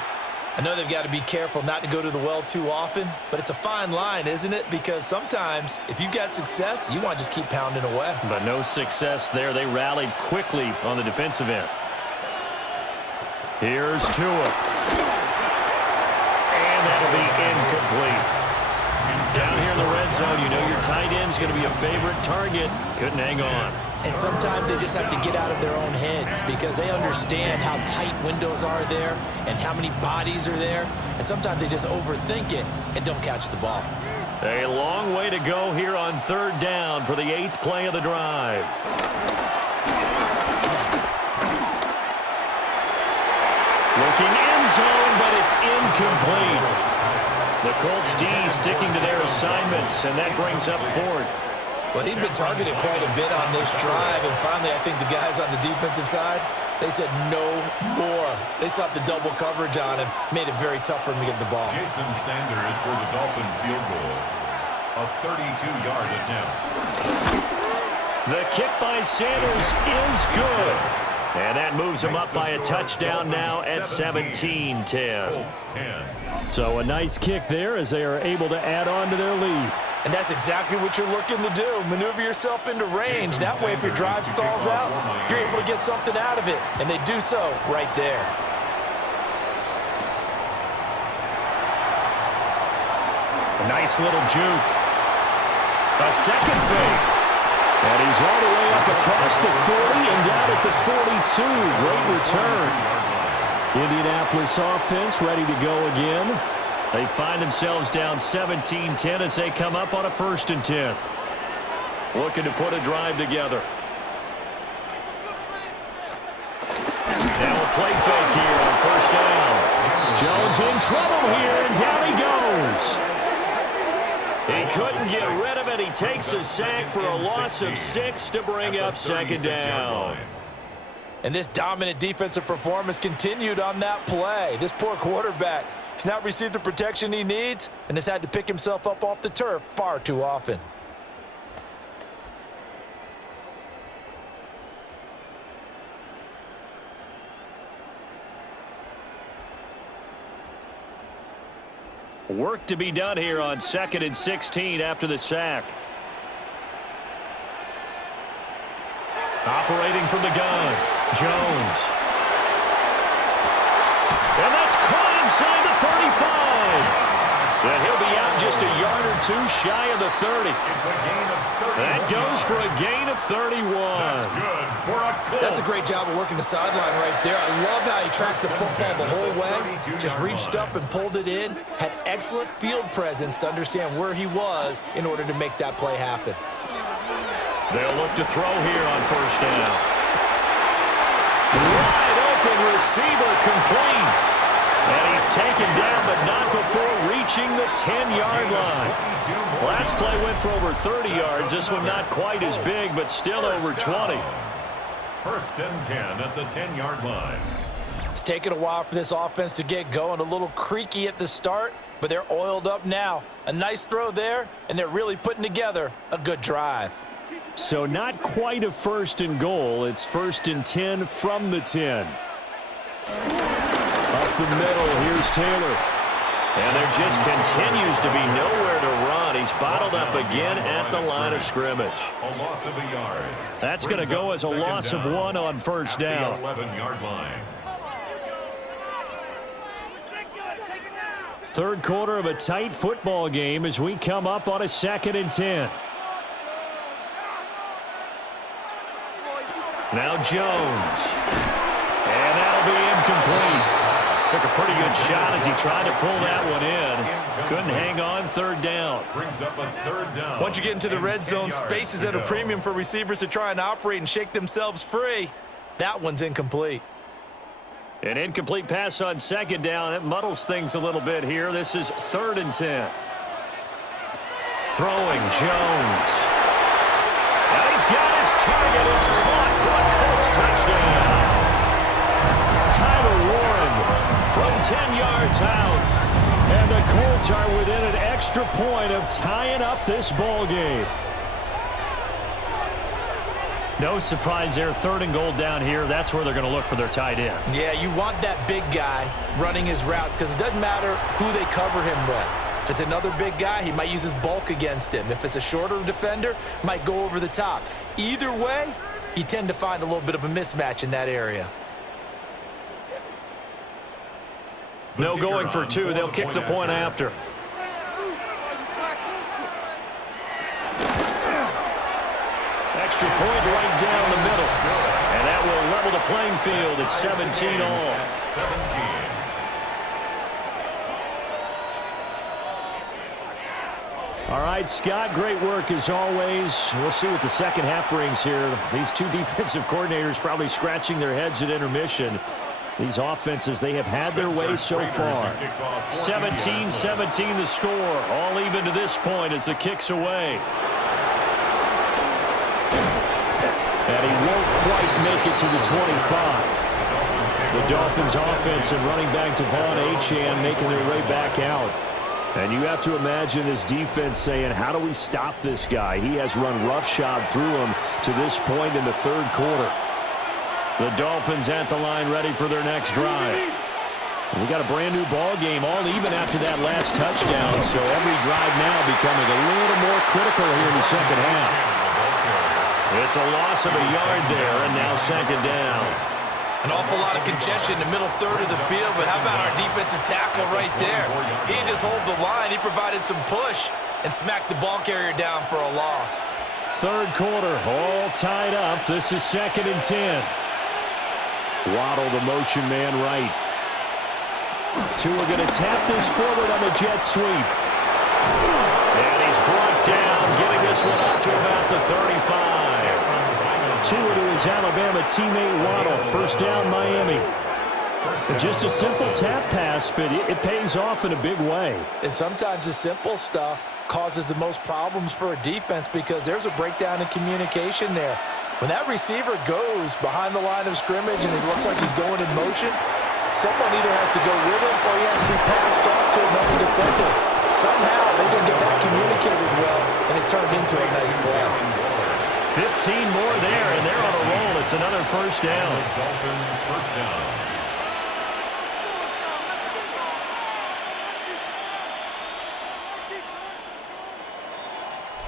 I know they've got to be careful not to go to the well too often, but it's a fine line, isn't it? Because sometimes if you got success, you want to just keep pounding away. But no success there. They rallied quickly on the defensive end. Here's Tua. And that'll be incomplete. Down here in the red zone, you know your tight end's going to be a favorite target. Couldn't hang on. And sometimes they just have to get out of their own head because they understand how tight windows are there and how many bodies are there. And sometimes they just overthink it and don't catch the ball. A long way to go here on 3rd down for the 8th play of the drive. Looking end zone, but it's incomplete. The Colts D sticking to their assignments, and that brings up 4th. Well, he'd been targeted quite a bit on this drive, and finally I think the guys on the defensive side, they said no more. They slapped the double coverage on him, made it very tough for him to get the ball. Jason Sanders for the Dolphin field goal. A 32-yard attempt. The kick by Sanders is good. And that moves him up by a touchdown now at 17-10. So a nice kick there as they are able to add on to their lead. And that's exactly what you're looking to do. Maneuver yourself into range. That way, if your drive stalls out, you're able to get something out of it. And they do so right there. A nice little juke. A second fake. And he's all the way up across the 40 and down at the 42. Great return. Indianapolis offense ready to go again. They find themselves down 17-10 as they come up on a 1st and 10. Looking to put a drive together. Now a play fake here on 1st down. Jones in trouble here, and down he goes. He couldn't get rid of it. He takes a sack for a loss of 6 to bring up 2nd down. And this dominant defensive performance continued on that play. This poor quarterback, he's not received the protection he needs and has had to pick himself up off the turf far too often. Work to be done here on 2nd and 16 after the sack. Operating from the gun, Jones. And that's caught inside the 35. And he'll be out just a yard or 2 shy of the 30. It's a gain of 31. That goes for a gain of 31. That's good for a Colts. That's a great job of working the sideline right there. I love how he tracked the football the whole way. Just reached up and pulled it in. Had excellent field presence to understand where he was in order to make that play happen. They'll look to throw here on 1st down. Wide open receiver complete. And he's taken down, but not before reaching the 10-yard line. Last play went for over 30 yards. This one not quite as big, but still over 20. 1st and 10 at the 10-yard line. It's taken a while for this offense to get going. A little creaky at the start, but they're oiled up now. A nice throw there, and they're really putting together a good drive. So not quite a 1st and goal. It's 1st and 10 from the 10. Up the middle, here's Taylor. And there just continues to be nowhere to run. He's he's bottled up again at the line of scrimmage. A loss of a yard. That's going to go as a loss of 1 on first down. 11-yard line. Third quarter of a tight football game as we come up on a 2nd and 10. Now Jones. And that'll be incomplete. Took a pretty good shot as he tried to pull that one in. Couldn't hang on, 3rd down. Brings up a 3rd down. Once you get into the red zone, space is at a premium for receivers to try and operate and shake themselves free. That one's incomplete. An incomplete pass on 2nd down. That muddles things a little bit here. This is 3rd and 10. Throwing Jones. Now he's got his target. It's caught for a Colts touchdown. Tyler Warren from 10 yards out. And the Colts are within an extra point of tying up this ball game. No surprise there. 3rd and goal down here. That's where they're going to look for their tight end. Yeah, you want that big guy running his routes because it doesn't matter who they cover him with. If it's another big guy, he might use his bulk against him. If it's a shorter defender, might go over the top. Either way, you tend to find a little bit of a mismatch in that area. No going for 2. They'll kick the point after. Extra point right down the middle. And that will level the playing field at 17 all. 17. All right, Scott, great work as always. We'll see what the second half brings here. These two defensive coordinators probably scratching their heads at intermission. These offenses, they have had their way so far. 17-17 the score. All even to this point as the kick's away. And he won't quite make it to the 25. The Dolphins offense and running back Devon Achane making their way back out. And you have to imagine this defense saying, how do we stop this guy? He has run roughshod through him to this point in the 3rd quarter. The Dolphins at the line ready for their next drive. We got a brand new ball game, all even after that last touchdown. So every drive now becoming a little more critical here in the second half. It's a loss of a yard there, and now 2nd down. An awful lot of congestion in the middle 3rd of the field, but how about our defensive tackle right there? He didn't just hold the line, he provided some push and smacked the ball carrier down for a loss. 3rd quarter, all tied up. This is 2nd and 10. Waddle, the motion man right. Tua going to tap this forward on the jet sweep. And he's brought down, getting this one up to about the 35. Tua to his Alabama teammate Waddle. First down, Miami. Just a simple tap pass, but it pays off in a big way. And sometimes the simple stuff causes the most problems for a defense because there's a breakdown in communication there. When that receiver goes behind the line of scrimmage and it looks like he's going in motion, someone either has to go with him or he has to be passed off to another defender. Somehow they didn't get that communicated well, and it turned into a nice play. 15 more there, and they're on a roll. It's another first down. Dolphin first down.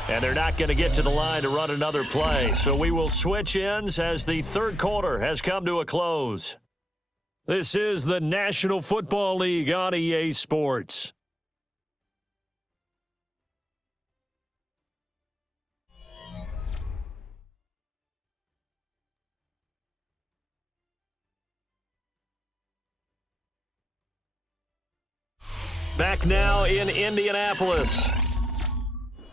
And they're not going to get to the line to run another play. So we will switch ends as the 3rd quarter has come to a close. This is the National Football League on EA Sports. Back now in Indianapolis.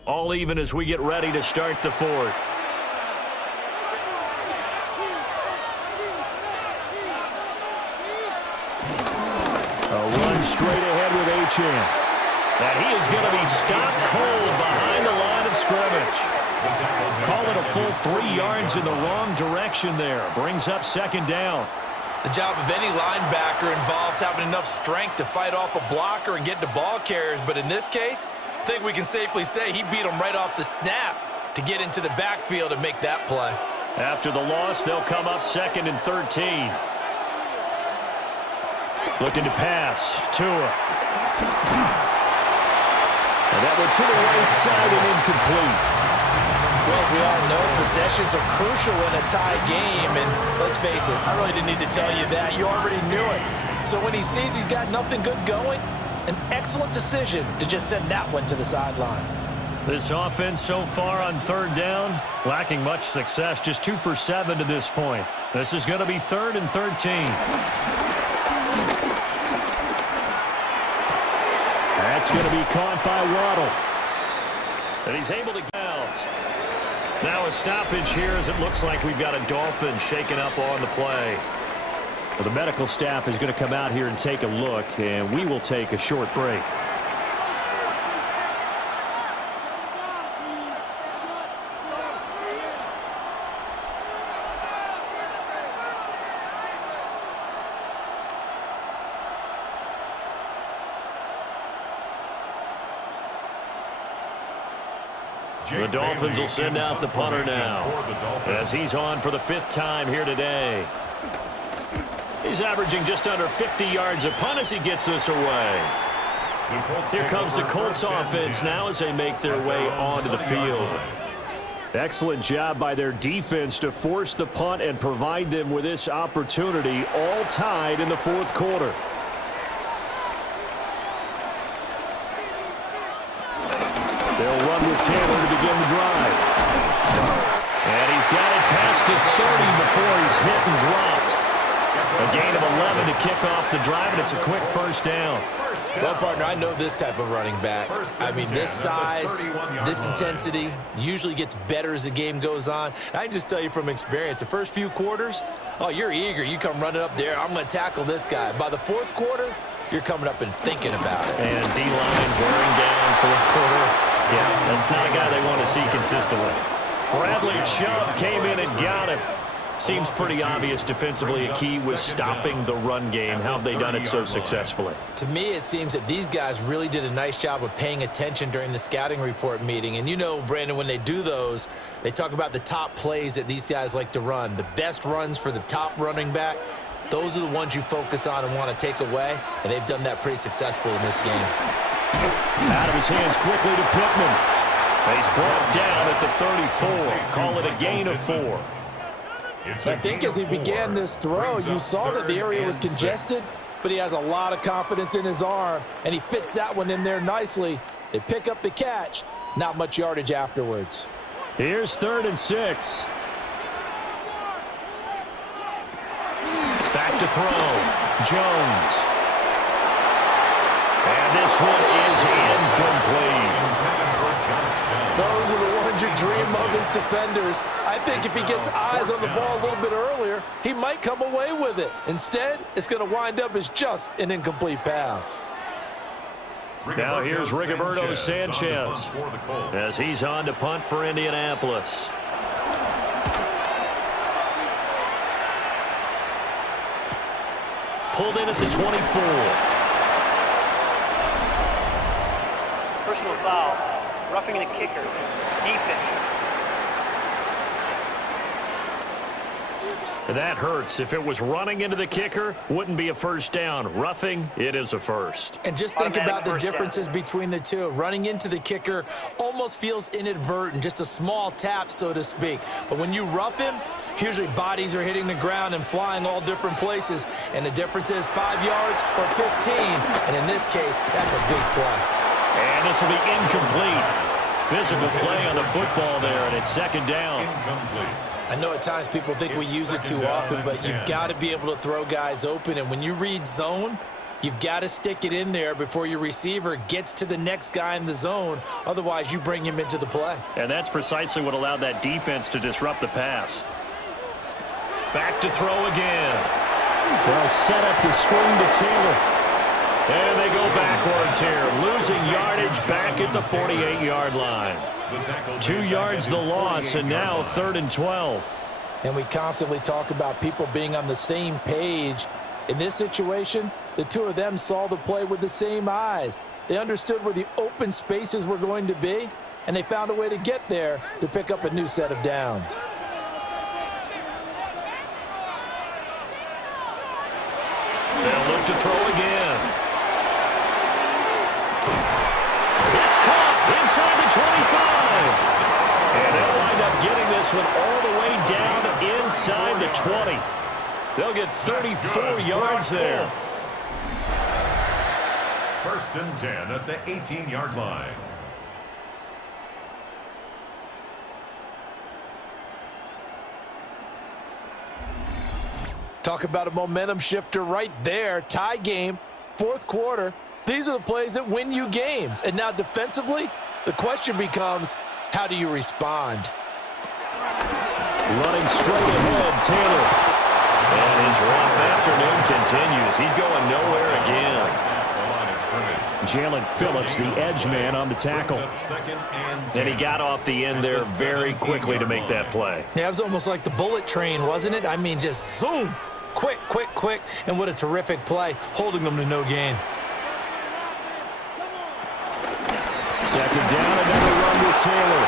All even as we get ready to start the 4th. A run straight ahead with Achane. And he is going to be stopped cold behind the line of scrimmage. Call it a full 3 yards in the wrong direction there. Brings up 2nd down. The job of any linebacker involves having enough strength to fight off a blocker and get to ball carriers. But in this case, I think we can safely say he beat him right off the snap to get into the backfield and make that play. After the loss, they'll come up 2nd and 13. Looking to pass. Tua. And that went to the right side and incomplete. Well, as we all know, possessions are crucial in a tie game. And let's face it, I really didn't need to tell you that. You already knew it. So when he sees he's got nothing good going, an excellent decision to just send that one to the sideline. This offense so far on third down, lacking much success, just 2 for 7 to this point. This is going to be 3rd and 13. That's going to be caught by Waddle. And he's able to bounce. Now a stoppage here as it looks like we've got a Dolphins shaken up on the play. Well, the medical staff is going to come out here and take a look, and we will take a short break. The Dolphins will send out the punter now as he's on for the 5th time here today. He's averaging just under 50 yards a punt as he gets this away. Here comes the Colts offense now as they make their way onto the field. Excellent job by their defense to force the punt and provide them with this opportunity, all tied in the 4th quarter. They'll run with Taylor to begin the drive. And he's got it past the 30 before he's hit and dropped. A gain of 11 to kick off the drive, and it's a quick 1st down. Well, partner, I know this type of running back. I mean, this size, this intensity usually gets better as the game goes on. And I can just tell you from experience, the first few quarters, oh, you're eager. You come running up there, I'm going to tackle this guy. By the 4th quarter, you're coming up and thinking about it. And D-line wearing down 4th quarter. Yeah, that's not a guy they want to see consistently. Bradley Chubb came in and got him. Seems pretty obvious defensively a key was stopping the run game. How have they done it so successfully? To me, it seems that these guys really did a nice job of paying attention during the scouting report meeting. And you know, Brandon, when they do those, they talk about the top plays that these guys like to run. The best runs for the top running back, those are the ones you focus on and want to take away. And they've done that pretty successfully in this game. Out of his hands quickly to Pittman. He's brought down at the 34. Call it a gain of 4. I think as he began this throw, you saw that the area was congested, but he has a lot of confidence in his arm, and he fits that one in there nicely. They pick up the catch, not much yardage afterwards. Here's 3rd and 6. Back to throw. Jones. And this one is incomplete. Those are the ones you dream of as defenders. I think if he gets eyes on the ball a little bit earlier, he might come away with it. Instead, it's going to wind up as just an incomplete pass. Now here's Rigoberto Sanchez as he's on to punt for Indianapolis. Pulled in at the 24. Personal foul. Roughing the kicker. Defense. That hurts. If it was running into the kicker, wouldn't be a 1st down. Roughing, it is a 1st. And just think about the differences between the two. Running into the kicker almost feels inadvertent, just a small tap, so to speak. But when you rough him, usually bodies are hitting the ground and flying all different places. And the difference is 5 yards or 15. And in this case, that's a big play. And this will be incomplete. Physical play on the football there, and it's 2nd down. Incomplete. I know at times people think we use it too often, but you've got to be able to throw guys open. And when you read zone, you've got to stick it in there before your receiver gets to the next guy in the zone. Otherwise, you bring him into the play. And that's precisely what allowed that defense to disrupt the pass. Back to throw again. They'll set up the screen to Taylor. And they go backwards here, losing yardage back at the 48-yard line. 2 yards the loss, and now 3rd and 12. And we constantly talk about people being on the same page. In this situation, the two of them saw the play with the same eyes. They understood where the open spaces were going to be, and they found a way to get there to pick up a new set of downs. They'll look to throw again. It's caught. And they'll wind up getting this one all the way down inside the 20. They'll get 34 yards there. First and 10 at the 18-yard line. Talk about a momentum shifter right there. Tie game, fourth quarter. These are the plays that win you games. And now defensively, the question becomes, how do you respond? Running straight ahead, Taylor. And his rough afternoon continues. He's going nowhere again. Jalen Phillips, the edge man on the tackle. And he got off the end there very quickly to make that play. Yeah, it was almost like the bullet train, wasn't it? I mean, just zoom. Quick, quick, quick. And what a terrific play, holding them to no gain. Second down, another run with Taylor.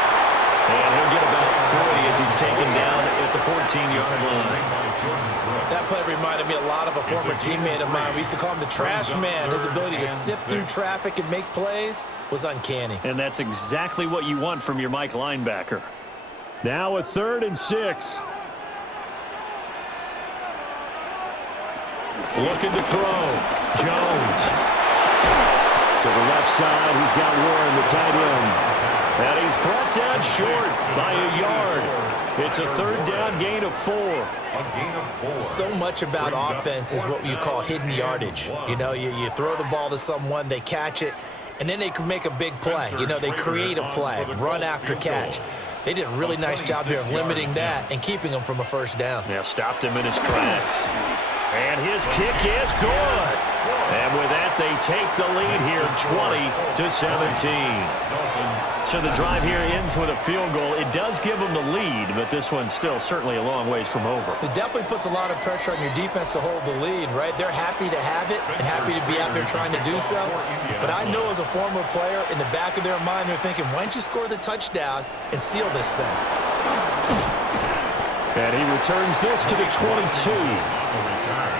And he'll get about 3 as he's taken down at the 14-yard line. That play reminded me a lot of a former teammate of mine. We used to call him the trash man. His ability to sift through traffic and make plays was uncanny. And that's exactly what you want from your Mike linebacker. Now a 3rd and 6. Looking to throw. Jones. To the left side, he's got Warren, the tight end. And he's brought down short by a yard. It's a 3rd down gain of 4. So much about offense is what you call hidden yardage. You know, you throw the ball to someone, they catch it, and then they can make a big play. You know, they create a play, run after catch. They did a really nice job there of limiting that and keeping him from a first down. Yeah, stopped him in his tracks. And his kick is good. And with that, they take the lead here, 20-17. So the drive here ends with a field goal. It does give them the lead, but this one's still certainly a long ways from over. It definitely puts a lot of pressure on your defense to hold the lead, right? They're happy to have it and happy to be out there trying to do so. But I know as a former player, in the back of their mind, they're thinking, why don't you score the touchdown and seal this thing? And he returns this to the 22.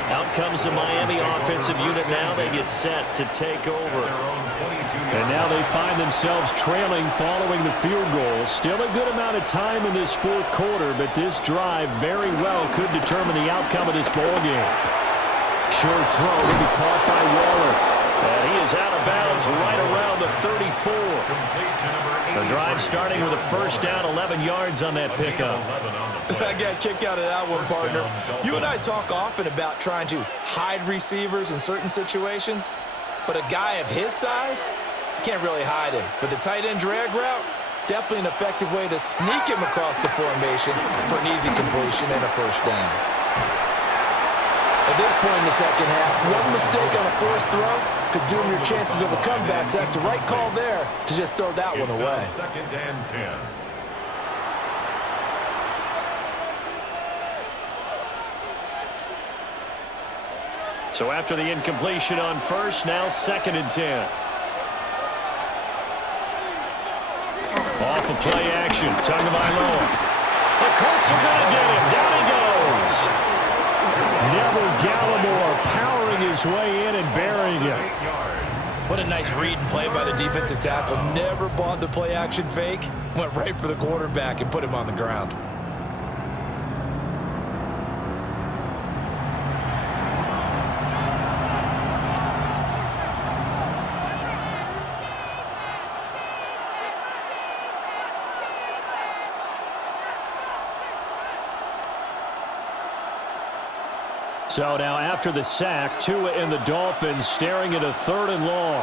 Out comes the Miami offensive unit now. They get set to take over. And now they find themselves trailing following the field goal. Still a good amount of time in this fourth quarter, but this drive very well could determine the outcome of this ball game. Short throw will be caught by Waller. And he is out of bounds right around the 34. The drive starting with a first down, 11 yards on that pickup. I got a kick out of that one, partner. You and I talk often about trying to hide receivers in certain situations, but a guy of his size, you can't really hide him. But the tight end drag route, definitely an effective way to sneak him across the formation for an easy completion and a first down. At this point in the second half, one mistake on a forced throw could doom your chances of a comeback. So that's the right call there to just throw that one away. Second and 10. So after the incompletion on first, now 2nd and 10. Off of play action, Tagovailoa. The Colts are going to get him. Down he goes. Neville Gallimore powering his way in and burying him. What a nice read and play by the defensive tackle. Never bought the play action fake. Went right for the quarterback and put him on the ground. So now after the sack, Tua and the Dolphins staring at a 3rd and long.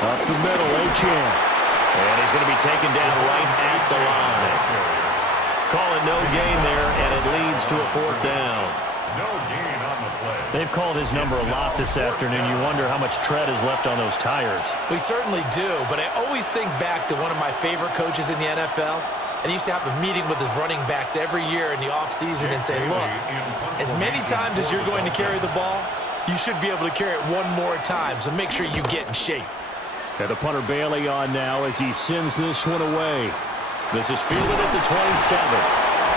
Up the middle, Achane. And he's going to be taken down right at the line. Call it no gain there, and it leads to a 4th down. No gain on the play. They've called his number a lot this afternoon. You wonder how much tread is left on those tires. We certainly do, but I always think back to one of my favorite coaches in the NFL. And he used to have a meeting with his running backs every year in the offseason and say, look, as many times as you're going to carry the ball, you should be able to carry it one more time, so make sure you get in shape. And the punter Bailey on now as he sends this one away. This is fielded at the 27.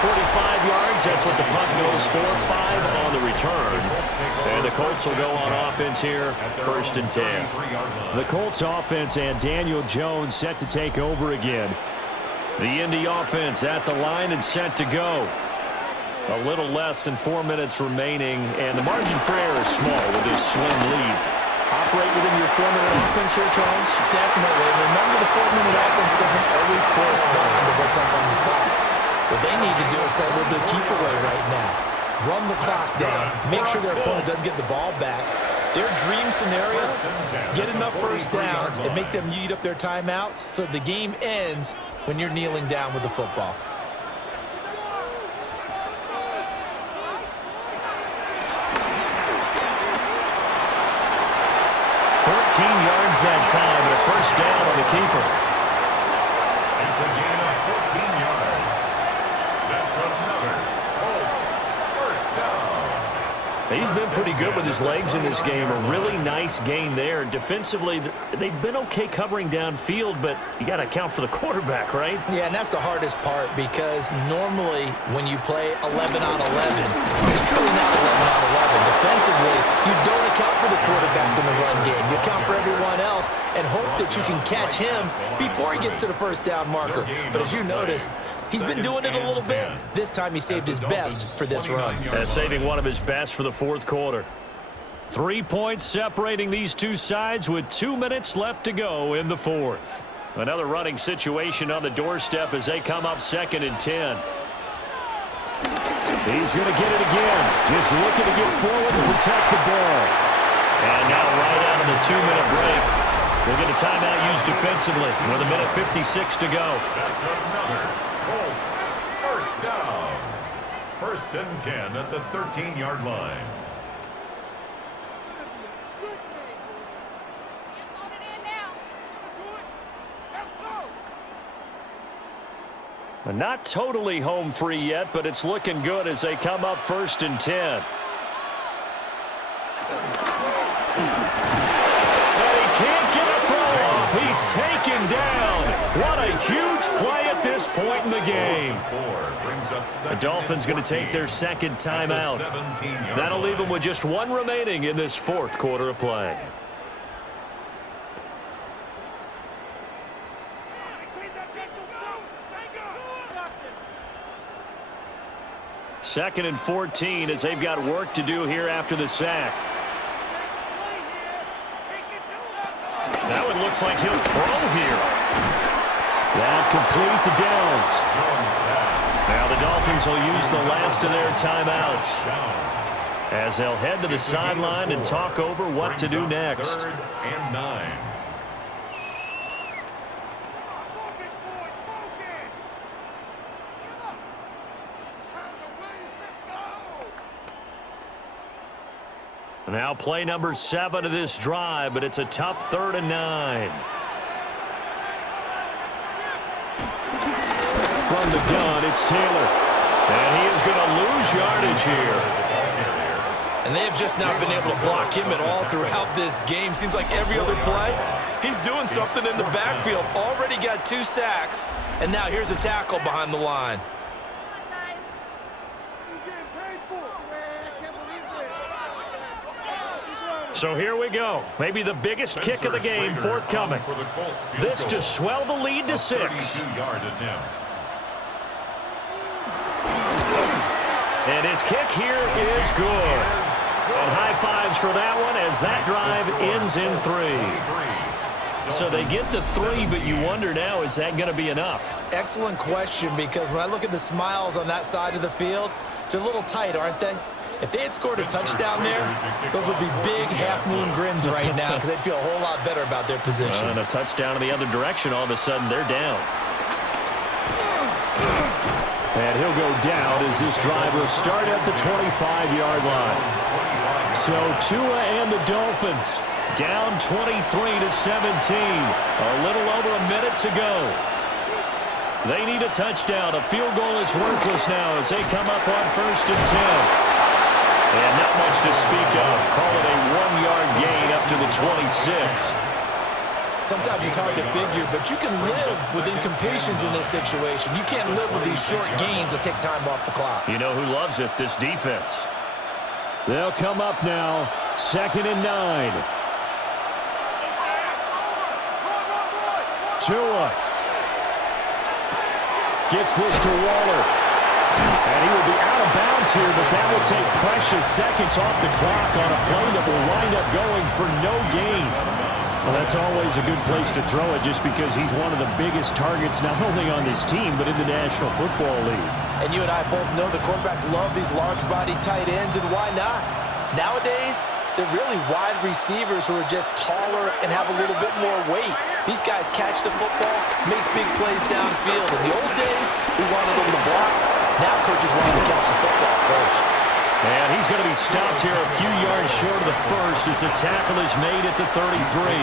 45 yards. That's what the punt goes for. 5 on the return. And the Colts will go on offense here, 1st and 10. The Colts offense and Daniel Jones set to take over again. The Indy offense at the line and set to go. A little less than 4 minutes remaining, and the margin for error is small with this slim lead. Operate within your 4-minute offense here, Charles? Definitely. And remember, the 4-minute offense doesn't always correspond to what's up on the clock. What they need to do is play a little bit of keep away right now. Run the clock down. Make sure their opponent doesn't get the ball back. Their dream scenario, get enough first downs and make them eat up their timeouts so the game ends when you're kneeling down with the football. Yards that time, and a first down on the keeper. It's a gain of 14 yards. That's another Colts first down. He's been pretty good with his legs in this game. A really nice gain there. Defensively, they've been okay covering downfield, but you got to account for the quarterback, right? Yeah, and that's the hardest part because normally when you play 11 on 11, it's truly not 11 on 11. Defensively, you don't account for the quarterback in the run game. You account for everyone else and hope that you can catch him before he gets to the first down marker. But as you noticed, he's been doing it a little bit. This time he saved his best for this run. Saving one of his best for the 4th quarter. 3 points separating these two sides with 2 minutes left to go in the 4th. Another running situation on the doorstep as they come up 2nd and 10. He's going to get it again. Just looking to get forward and protect the ball. And now right out of the 2-minute break, we'll get a timeout used defensively with 1:56 to go. That's another Colts first down. 1st and 10 at the 13-yard line. Not totally home free yet, but it's looking good as they come up 1st and 10. And he can't get a throw off. He's taken down. What a huge play at this point in the game. The Dolphins going to take their 2nd timeout. That'll leave them with just 1 remaining in this 4th quarter of play. Second and 14 as they've got work to do here after the sack. Now it looks like he'll throw here. That complete to Downs. Now the Dolphins will use the last of their timeouts as they'll head to the sideline and talk over what to do next. 3rd and 9. Now play number 7 of this drive, but it's a tough 3rd and 9. From the gun, it's Taylor. And he is going to lose yardage here. And they have just not been able to block him at all throughout this game. Seems like every other play, he's doing something in the backfield. Already got 2 sacks, and now here's a tackle behind the line. So here we go. Maybe the biggest kick of the game forthcoming. This to swell the lead to 6. 32-yard attempt. And his kick here is good. And high fives for that one as that drive ends in 3. So they get to 3, but you wonder now, is that going to be enough? Excellent question, because when I look at the smiles on that side of the field, they're a little tight, aren't they? If they had scored a touchdown there, those would be big half-moon grins right now because they'd feel a whole lot better about their position. And a touchdown in the other direction, all of a sudden they're down. And he'll go down as this drive will start at the 25-yard line. So Tua and the Dolphins down 23-17. A little over a minute to go. They need a touchdown. A field goal is worthless now as they come up on 1st and 10. And not much to speak of. Call it a 1-yard gain up to the 26. Sometimes it's hard to figure, but you can live with incompletions in this situation. You can't live with these short gains that take time off the clock. You know who loves it? This defense. They'll come up now, 2nd and 9. Tua gets this to Waller. And he will be out of bounds here, but that will take precious seconds off the clock on a play that will wind up going for no gain. Well, that's always a good place to throw it just because he's one of the biggest targets not only on this team but in the National Football League. And you and I both know the quarterbacks love these large-body tight ends, and why not? Nowadays, they're really wide receivers who are just taller and have a little bit more weight. These guys catch the football, make big plays downfield. In the old days, we wanted them to block. Now coaches want them to catch the football first. And he's going to be stopped here a few yards short of the first as the tackle is made at the 33. Down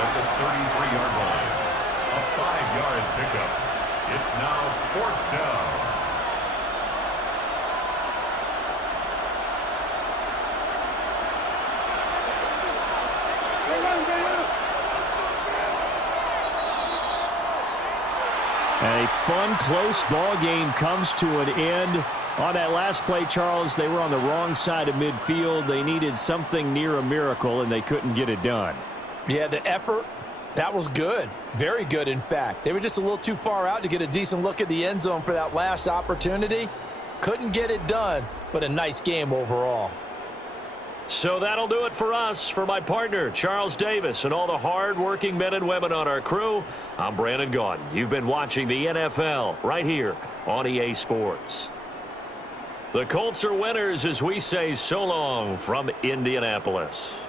at the 33-yard line. A 5-yard pickup. It's now 4th down. A fun, close ball game comes to an end. On that last play, Charles, they were on the wrong side of midfield. They needed something near a miracle, and they couldn't get it done. Yeah, the effort, that was good. Very good, in fact. They were just a little too far out to get a decent look at the end zone for that last opportunity. Couldn't get it done, but a nice game overall. So that'll do it for us. For my partner, Charles Davis, and all the hard-working men and women on our crew, I'm Brandon Gaudin. You've been watching the NFL right here on EA Sports. The Colts are winners as we say so long from Indianapolis.